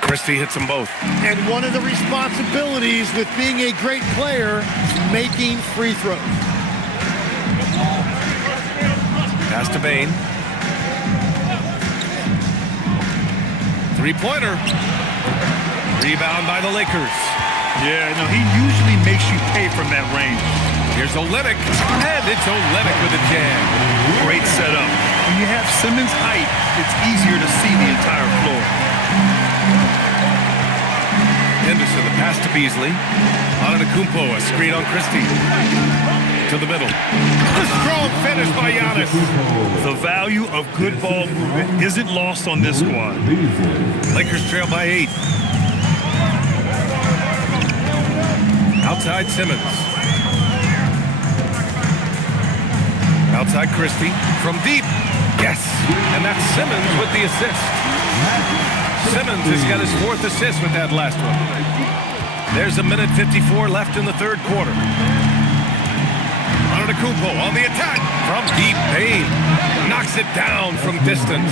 Christie hits them both. And one of the responsibilities with being a great player is making free throws. Pass to Bane. 3-pointer. Rebound by the Lakers. Yeah, no, he usually makes you pay from that range. Here's Olynyk, and it's Olynyk with a jam. Great setup. When you have Simmons' height, it's easier to see the entire floor. Henderson, the pass to Beasley. Antetokounmpo, a screen on Christie. To the middle. A strong finish by Giannis. The value of good ball movement isn't lost on this squad. Lakers trail by 8. Outside Simmons. Outside Christie. From deep. Yes. And that's Simmons with the assist. Simmons has got his 4th assist with that last one. There's 1:54 left in the third quarter. Antetokounmpo on the attack from deep. Bane knocks it down from distance.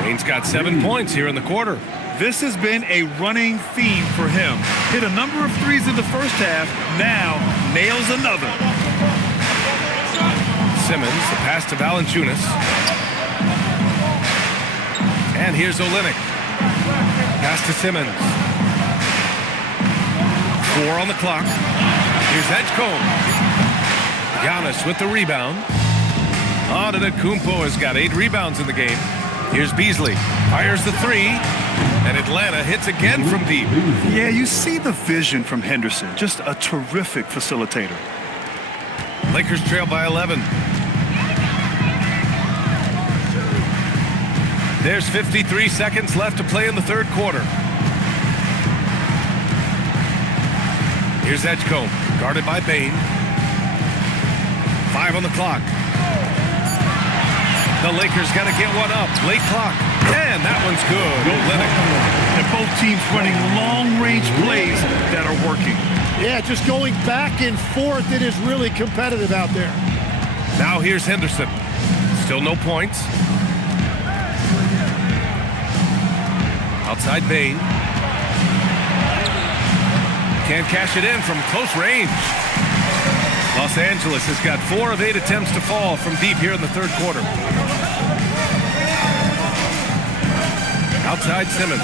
Bane's got 7 points here in the quarter. This has been a running theme for him. Hit a number of threes in the first half, now nails another. Simmons, the pass to Valanciunas. And here's Olynyk. Pass to Simmons. 4 on the clock. Here's Edgecombe. Giannis with the rebound. Antetokounmpo has got 8 rebounds in the game. Here's Beasley. Fires the 3. And Atlanta hits again from deep. Yeah, you see the vision from Henderson. Just a terrific facilitator. Lakers trail by 11. There's 53 seconds left to play in the third quarter. Here's Edgecombe, guarded by Bain. 5 on the clock. The Lakers got to get one up. Late clock. And that one's good. Olynyk. And both teams running long-range plays that are working. Yeah, just going back and forth. It is really competitive out there. Now here's Henderson. Still no points. Outside Bain. Can't cash it in from close range. Los Angeles has got 4 of 8 attempts to fall from deep here in the third quarter. Outside Simmons.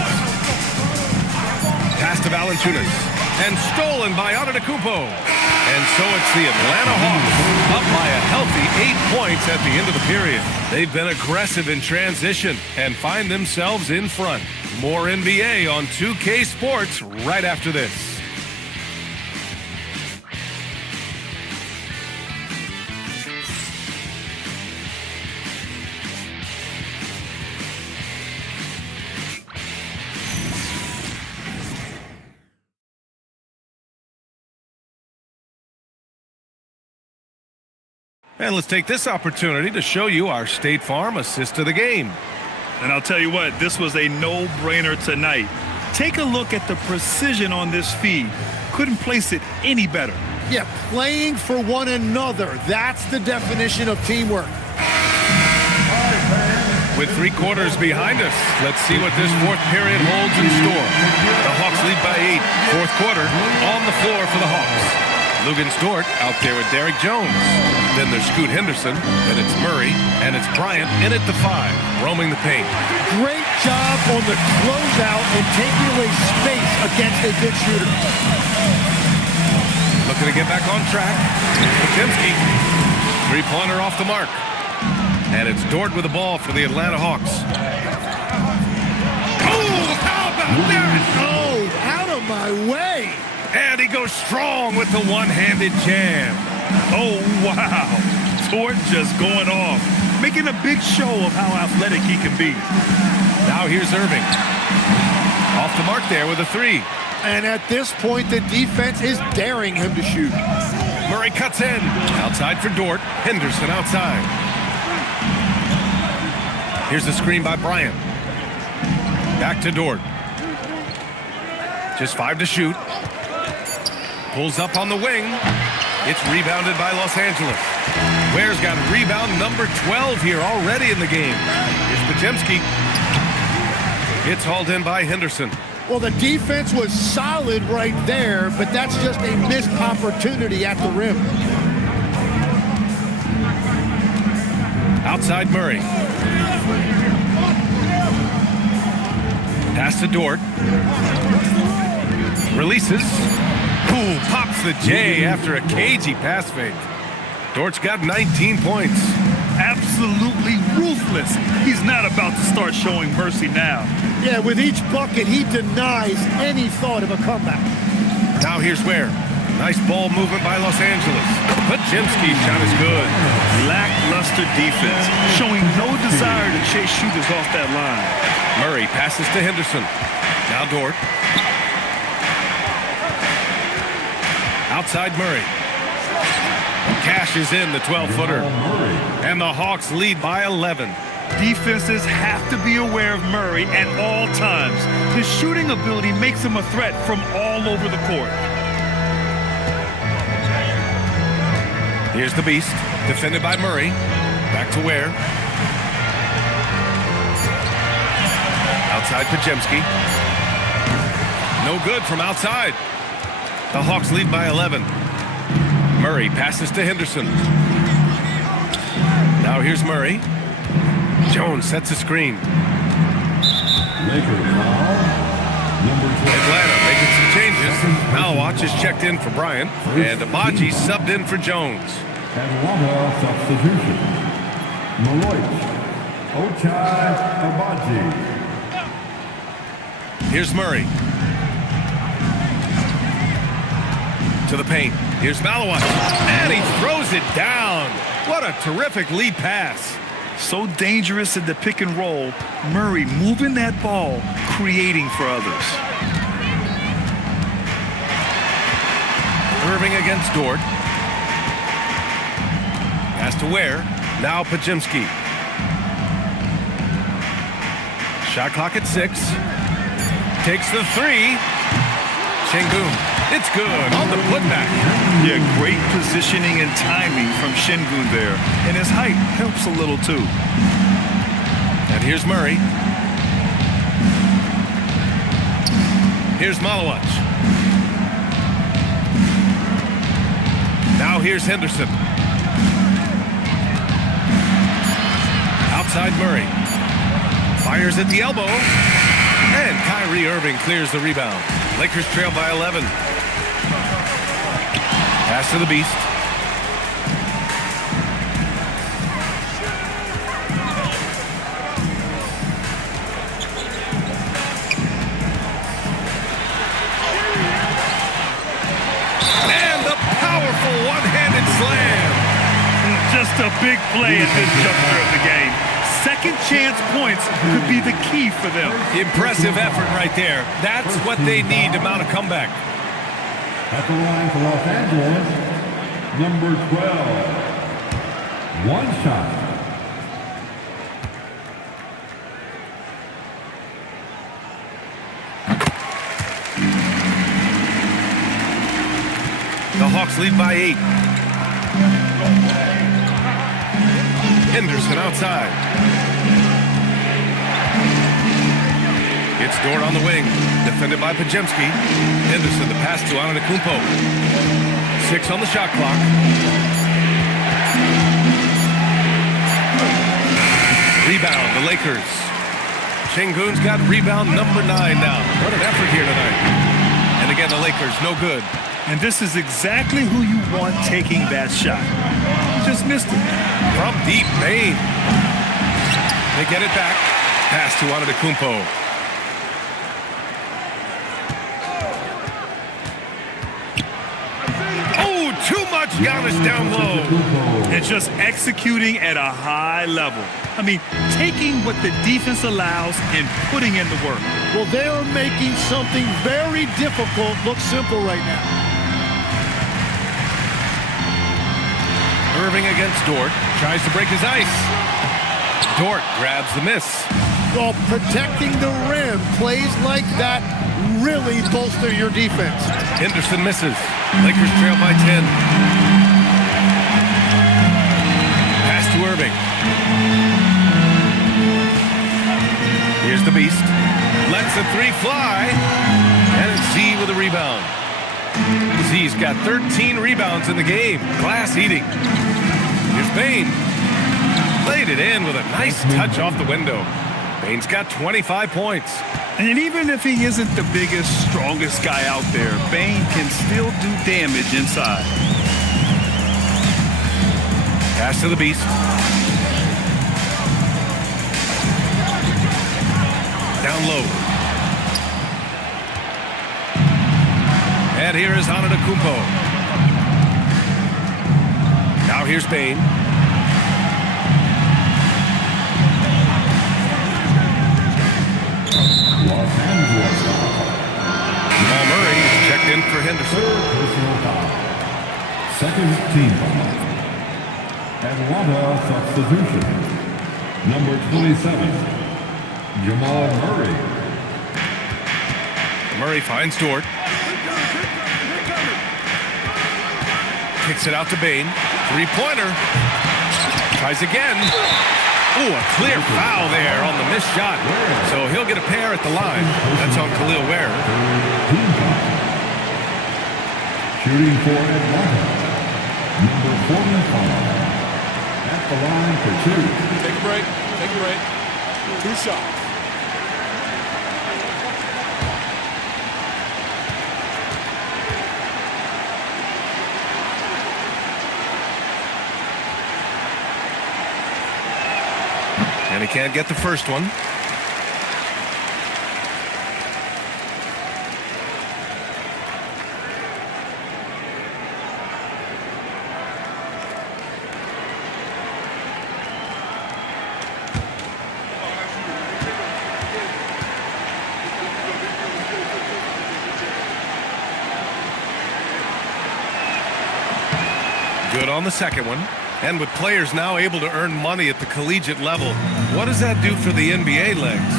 Pass to Valanciunas. And stolen by Antetokounmpo. And so it's the Atlanta Hawks up by a healthy 8 points at the end of the period. They've been aggressive in transition and find themselves in front. More NBA on 2K Sports right after this. And let's take this opportunity to show you our State Farm assist to the game. And I'll tell you what, this was a no-brainer tonight. Take a look at the precision on this feed. Couldn't place it any better. Yeah, playing for one another. That's the definition of teamwork. With 3 quarters behind us, let's see what this fourth period holds in store. The Hawks lead by 8. Fourth quarter on the floor for the Hawks. Lugens Dort out there with Derrick Jones. Then there's Scoot Henderson, then it's Murray, and it's Bryant in at the 5, roaming the paint. Great job on the closeout and taking away space against a good shooter. Looking to get back on track. Potemski, 3-pointer off the mark. And it's Dort with the ball for the Atlanta Hawks. Oh, how about that? Oh, out of my way. And he goes strong with the one-handed jam. Oh, wow. Dort just going off, making a big show of how athletic he can be. Now here's Irving. Off the mark there with a 3. And at this point, the defense is daring him to shoot. Murray cuts in. Outside for Dort. Henderson outside. Here's the screen by Bryant. Back to Dort. Just 5 to shoot. Pulls up on the wing. It's rebounded by Los Angeles. Ware's got rebound number 12 here already in the game. Here's Potemski. It's hauled in by Henderson. Well, the defense was solid right there, but that's just a missed opportunity at the rim. Outside Murray. Pass to Dort. Releases. Ooh, pops the J after a cagey pass fake. Dort's got 19 points. Absolutely ruthless. He's not about to start showing mercy now. Yeah, with each bucket, he denies any thought of a comeback. Now here's Ware. Nice ball movement by Los Angeles. Potemski's shot is good. Lackluster defense, showing no desire to chase shooters off that line. Murray passes to Henderson. Now Dort. Outside Murray. Cashes in the 12-footer. And the Hawks lead by 11. Defenses have to be aware of Murray at all times. His shooting ability makes him a threat from all over the court. Here's the Beast, defended by Murray. Back to Ware. Outside Potemski. No good from outside. The Hawks lead by 11. Murray passes to Henderson. Now here's Murray. Jones sets a screen. Atlanta making some changes. Malwatch is checked in for Bryant, and Abaji subbed in for Jones. Atlanta substitution. Maloich, Ochai, Abaji. Here's Murray. To To the paint. Here's Malawat. And he throws it down. What a terrific lead pass. So dangerous in the pick and roll. Murray moving that ball, creating for others. Irving against Dort. Pass to Ware. Now Pajimski. Shot clock at 6. Takes the 3. Şengün. It's good on the putback. Yeah, great positioning and timing from Şengün there. And his height helps a little too. And here's Murray. Here's Malawat. Now here's Henderson. Outside Murray. Fires at the elbow. And Kyrie Irving clears the rebound. Lakers trail by 11. Pass to the Beast. And the powerful one-handed slam. Just a big play at this juncture of the game. Second chance points could be the key for them. Impressive effort right there. That's what they need to mount a comeback. At the line for Los Angeles, number 12. One shot. The Hawks lead by 8. Henderson outside. It's Dort on the wing. Defended by Pajimski. Henderson, the pass to Antetokounmpo. 6 on the shot clock. Rebound, the Lakers. Şengün's got rebound number 9 now. What an effort here tonight. And again, the Lakers, no good. And this is exactly who you want taking that shot. Just missed it. From deep, Bane. They get it back. Pass to Antetokounmpo. Oh, too much Giannis down low. And just executing at a high level. I mean, taking what the defense allows and putting in the work. Well, they are making something very difficult look simple right now. Irving against Dort. Tries to break his ice. Dort grabs the miss. Well, protecting the rim, plays like that really bolster your defense. Henderson misses. Lakers trail by 10. Pass to Irving. Here's the Beast. Lets the 3 fly. And it's Z with a rebound. Z's got 13 rebounds in the game. Glass eating. Here's Bane. Laid it in with a nice touch off the window. Bane's got 25 points. And even if he isn't the biggest, strongest guy out there, Bane can still do damage inside. Pass to the Beast. Down low. And here is Antetokounmpo. Now here's Bane. Los Angeles. Jamal Murray is checked in for Henderson. Personal foul. Second team foul. Atlanta substitution. Number 27. Jamal Murray. Murray finds Dort. Kicks it out to Bane. 3-pointer. Tries again. Ooh, a clear foul there on the missed shot. So he'll get a pair at the line. That's on Khalil Ware. Team foul. Shooting for Atlanta. Number 45. At the line for 2. Take a break. Take a break. 2 shots. And he can't get the first one. Good on the second one. And with players now able to earn money at the collegiate level, what does that do for the NBA legs?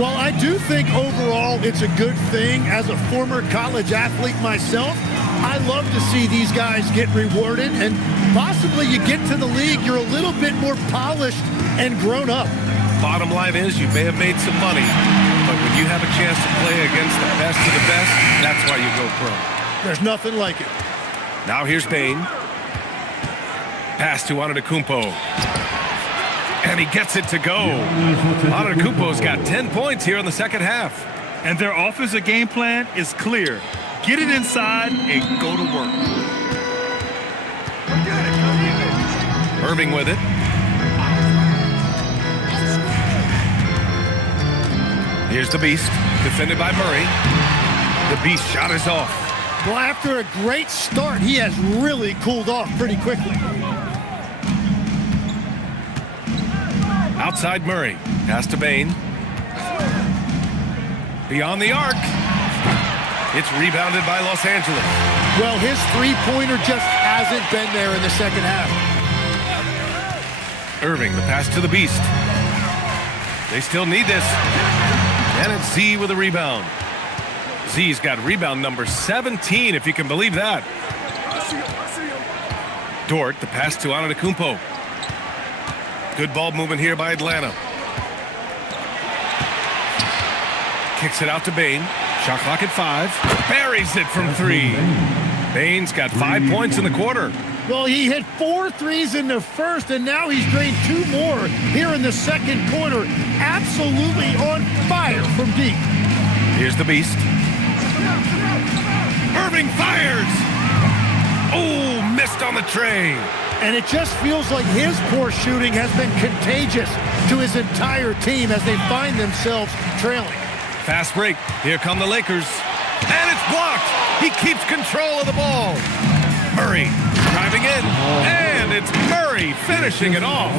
Well, I do think overall it's a good thing. As a former college athlete myself, I love to see these guys get rewarded, and possibly you get to the league, you're a little bit more polished and grown up. Bottom line is you may have made some money, but when you have a chance to play against the best of the best, that's why you go pro. There's nothing like it. Now here's Bain. Pass to Antetokounmpo. And he gets it to go. Antetokounmpo's got 10 points here in the second half. And their offensive game plan is clear. Get it inside and go to work. Irving with it. Here's the Beast, defended by Murray. The Beast shot is off. Well, after a great start, he has really cooled off pretty quickly. Outside Murray. Pass to Bain. Beyond the arc. It's rebounded by Los Angeles. Well, his three-pointer just hasn't been there in the second half. Irving, the pass to the Beast. They still need this. And it's Z with a rebound. Z's got rebound number 17, if you can believe that. Dort, the pass to Antetokounmpo. Good ball movement here by Atlanta. Kicks it out to Bain. Shot clock at 5. Buries it from 3. Bain's got 5 points in the quarter. Well, he hit 4 threes in the first, and now he's drained 2 more here in the second quarter. Absolutely on fire from deep. Here's the Beast. Irving fires! Oh, missed on the tray. And it just feels like his poor shooting has been contagious to his entire team as they find themselves trailing. Fast break. Here come the Lakers. And it's blocked. He keeps control of the ball. Murray driving in. And it's Murray finishing it off.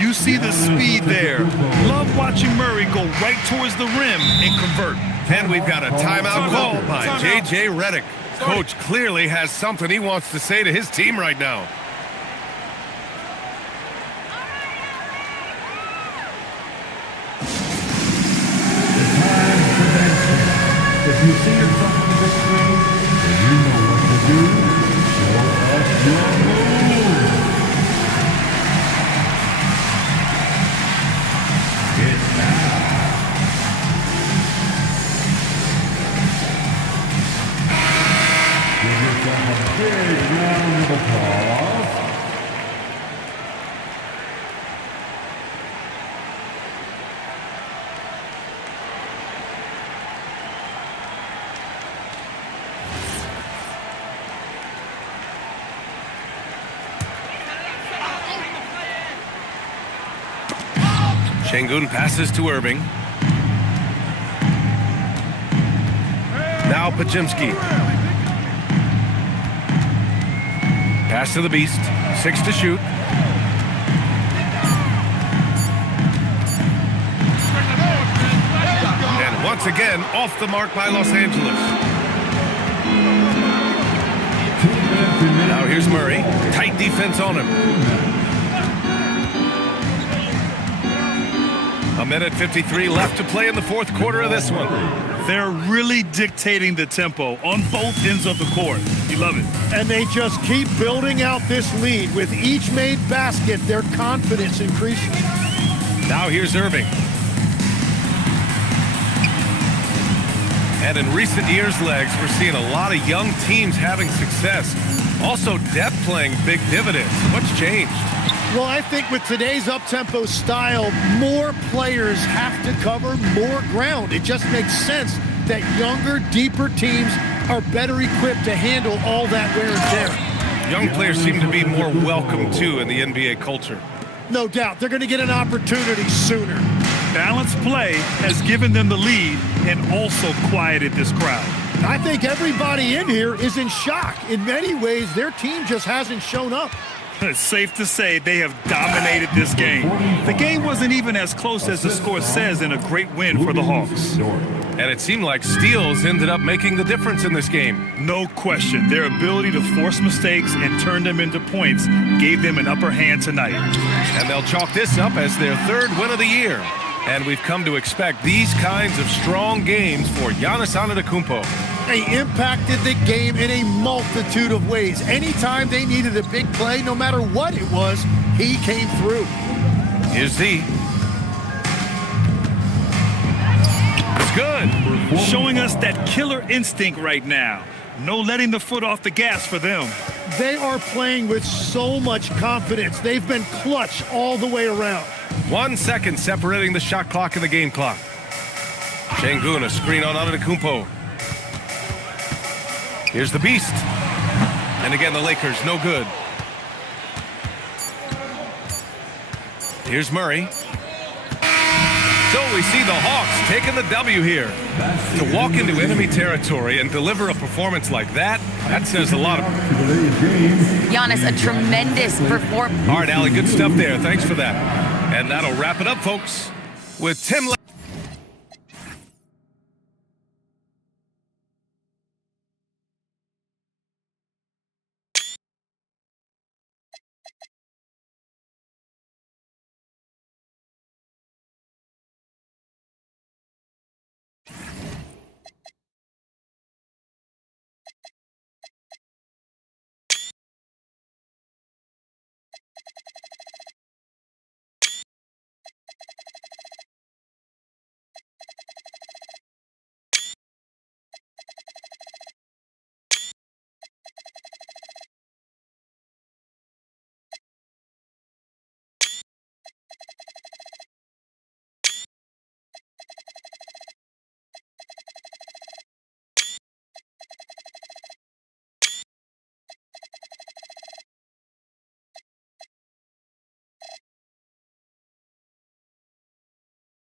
You see the speed there. Love watching Murray go right towards the rim and convert. And we've got a timeout call by J.J. Redick. Coach clearly has something he wants to say to his team right now. If you see yourself on the big screen, then you know what to do. Show us your move. It's now. Give yourself a big round of applause. Şengün passes to Irving. Now Pajimski. Pass to the Beast. 6 to shoot. And once again, off the mark by Los Angeles. Now here's Murray. Tight defense on him. A minute 53 left to play in the fourth quarter of this one. They're really dictating the tempo on both ends of the court. You love it. And they just keep building out this lead. With each made basket, their confidence increases. Now here's Irving. And in recent years, Legs, we're seeing a lot of young teams having success. Also, depth playing big dividends. What's changed? Well, I think with today's up-tempo style, more players have to cover more ground. It just makes sense that younger, deeper teams are better equipped to handle all that wear and tear. Young players seem to be more welcome, too, in the NBA culture. No doubt. They're going to get an opportunity sooner. Balanced play has given them the lead and also quieted this crowd. I think everybody in here is in shock. In many ways, their team just hasn't shown up. It's safe to say they have dominated this game. The game wasn't even as close as the score says in a great win for the Hawks. And it seemed like steals ended up making the difference in this game. No question. Their ability to force mistakes and turn them into points gave them an upper hand tonight. And they'll chalk this up as their third win of the year. And we've come to expect these kinds of strong games for Giannis Antetokounmpo. He impacted the game in a multitude of ways. Anytime they needed a big play, no matter what it was, he came through. Here's Z. It's good. Showing us that killer instinct right now. No letting the foot off the gas for them. They are playing with so much confidence. They've been clutch all the way around. 1 second separating the shot clock and the game clock. Şengün, a screen on Antetokounmpo. Here's the beast. And again, the Lakers, no good. Here's Murray. So we see the Hawks taking the W here. To walk into enemy territory and deliver a performance like that, that says a lot. Giannis, a tremendous performance. All right, Allie, good stuff there. Thanks for that. And that'll wrap it up, folks, with Tim.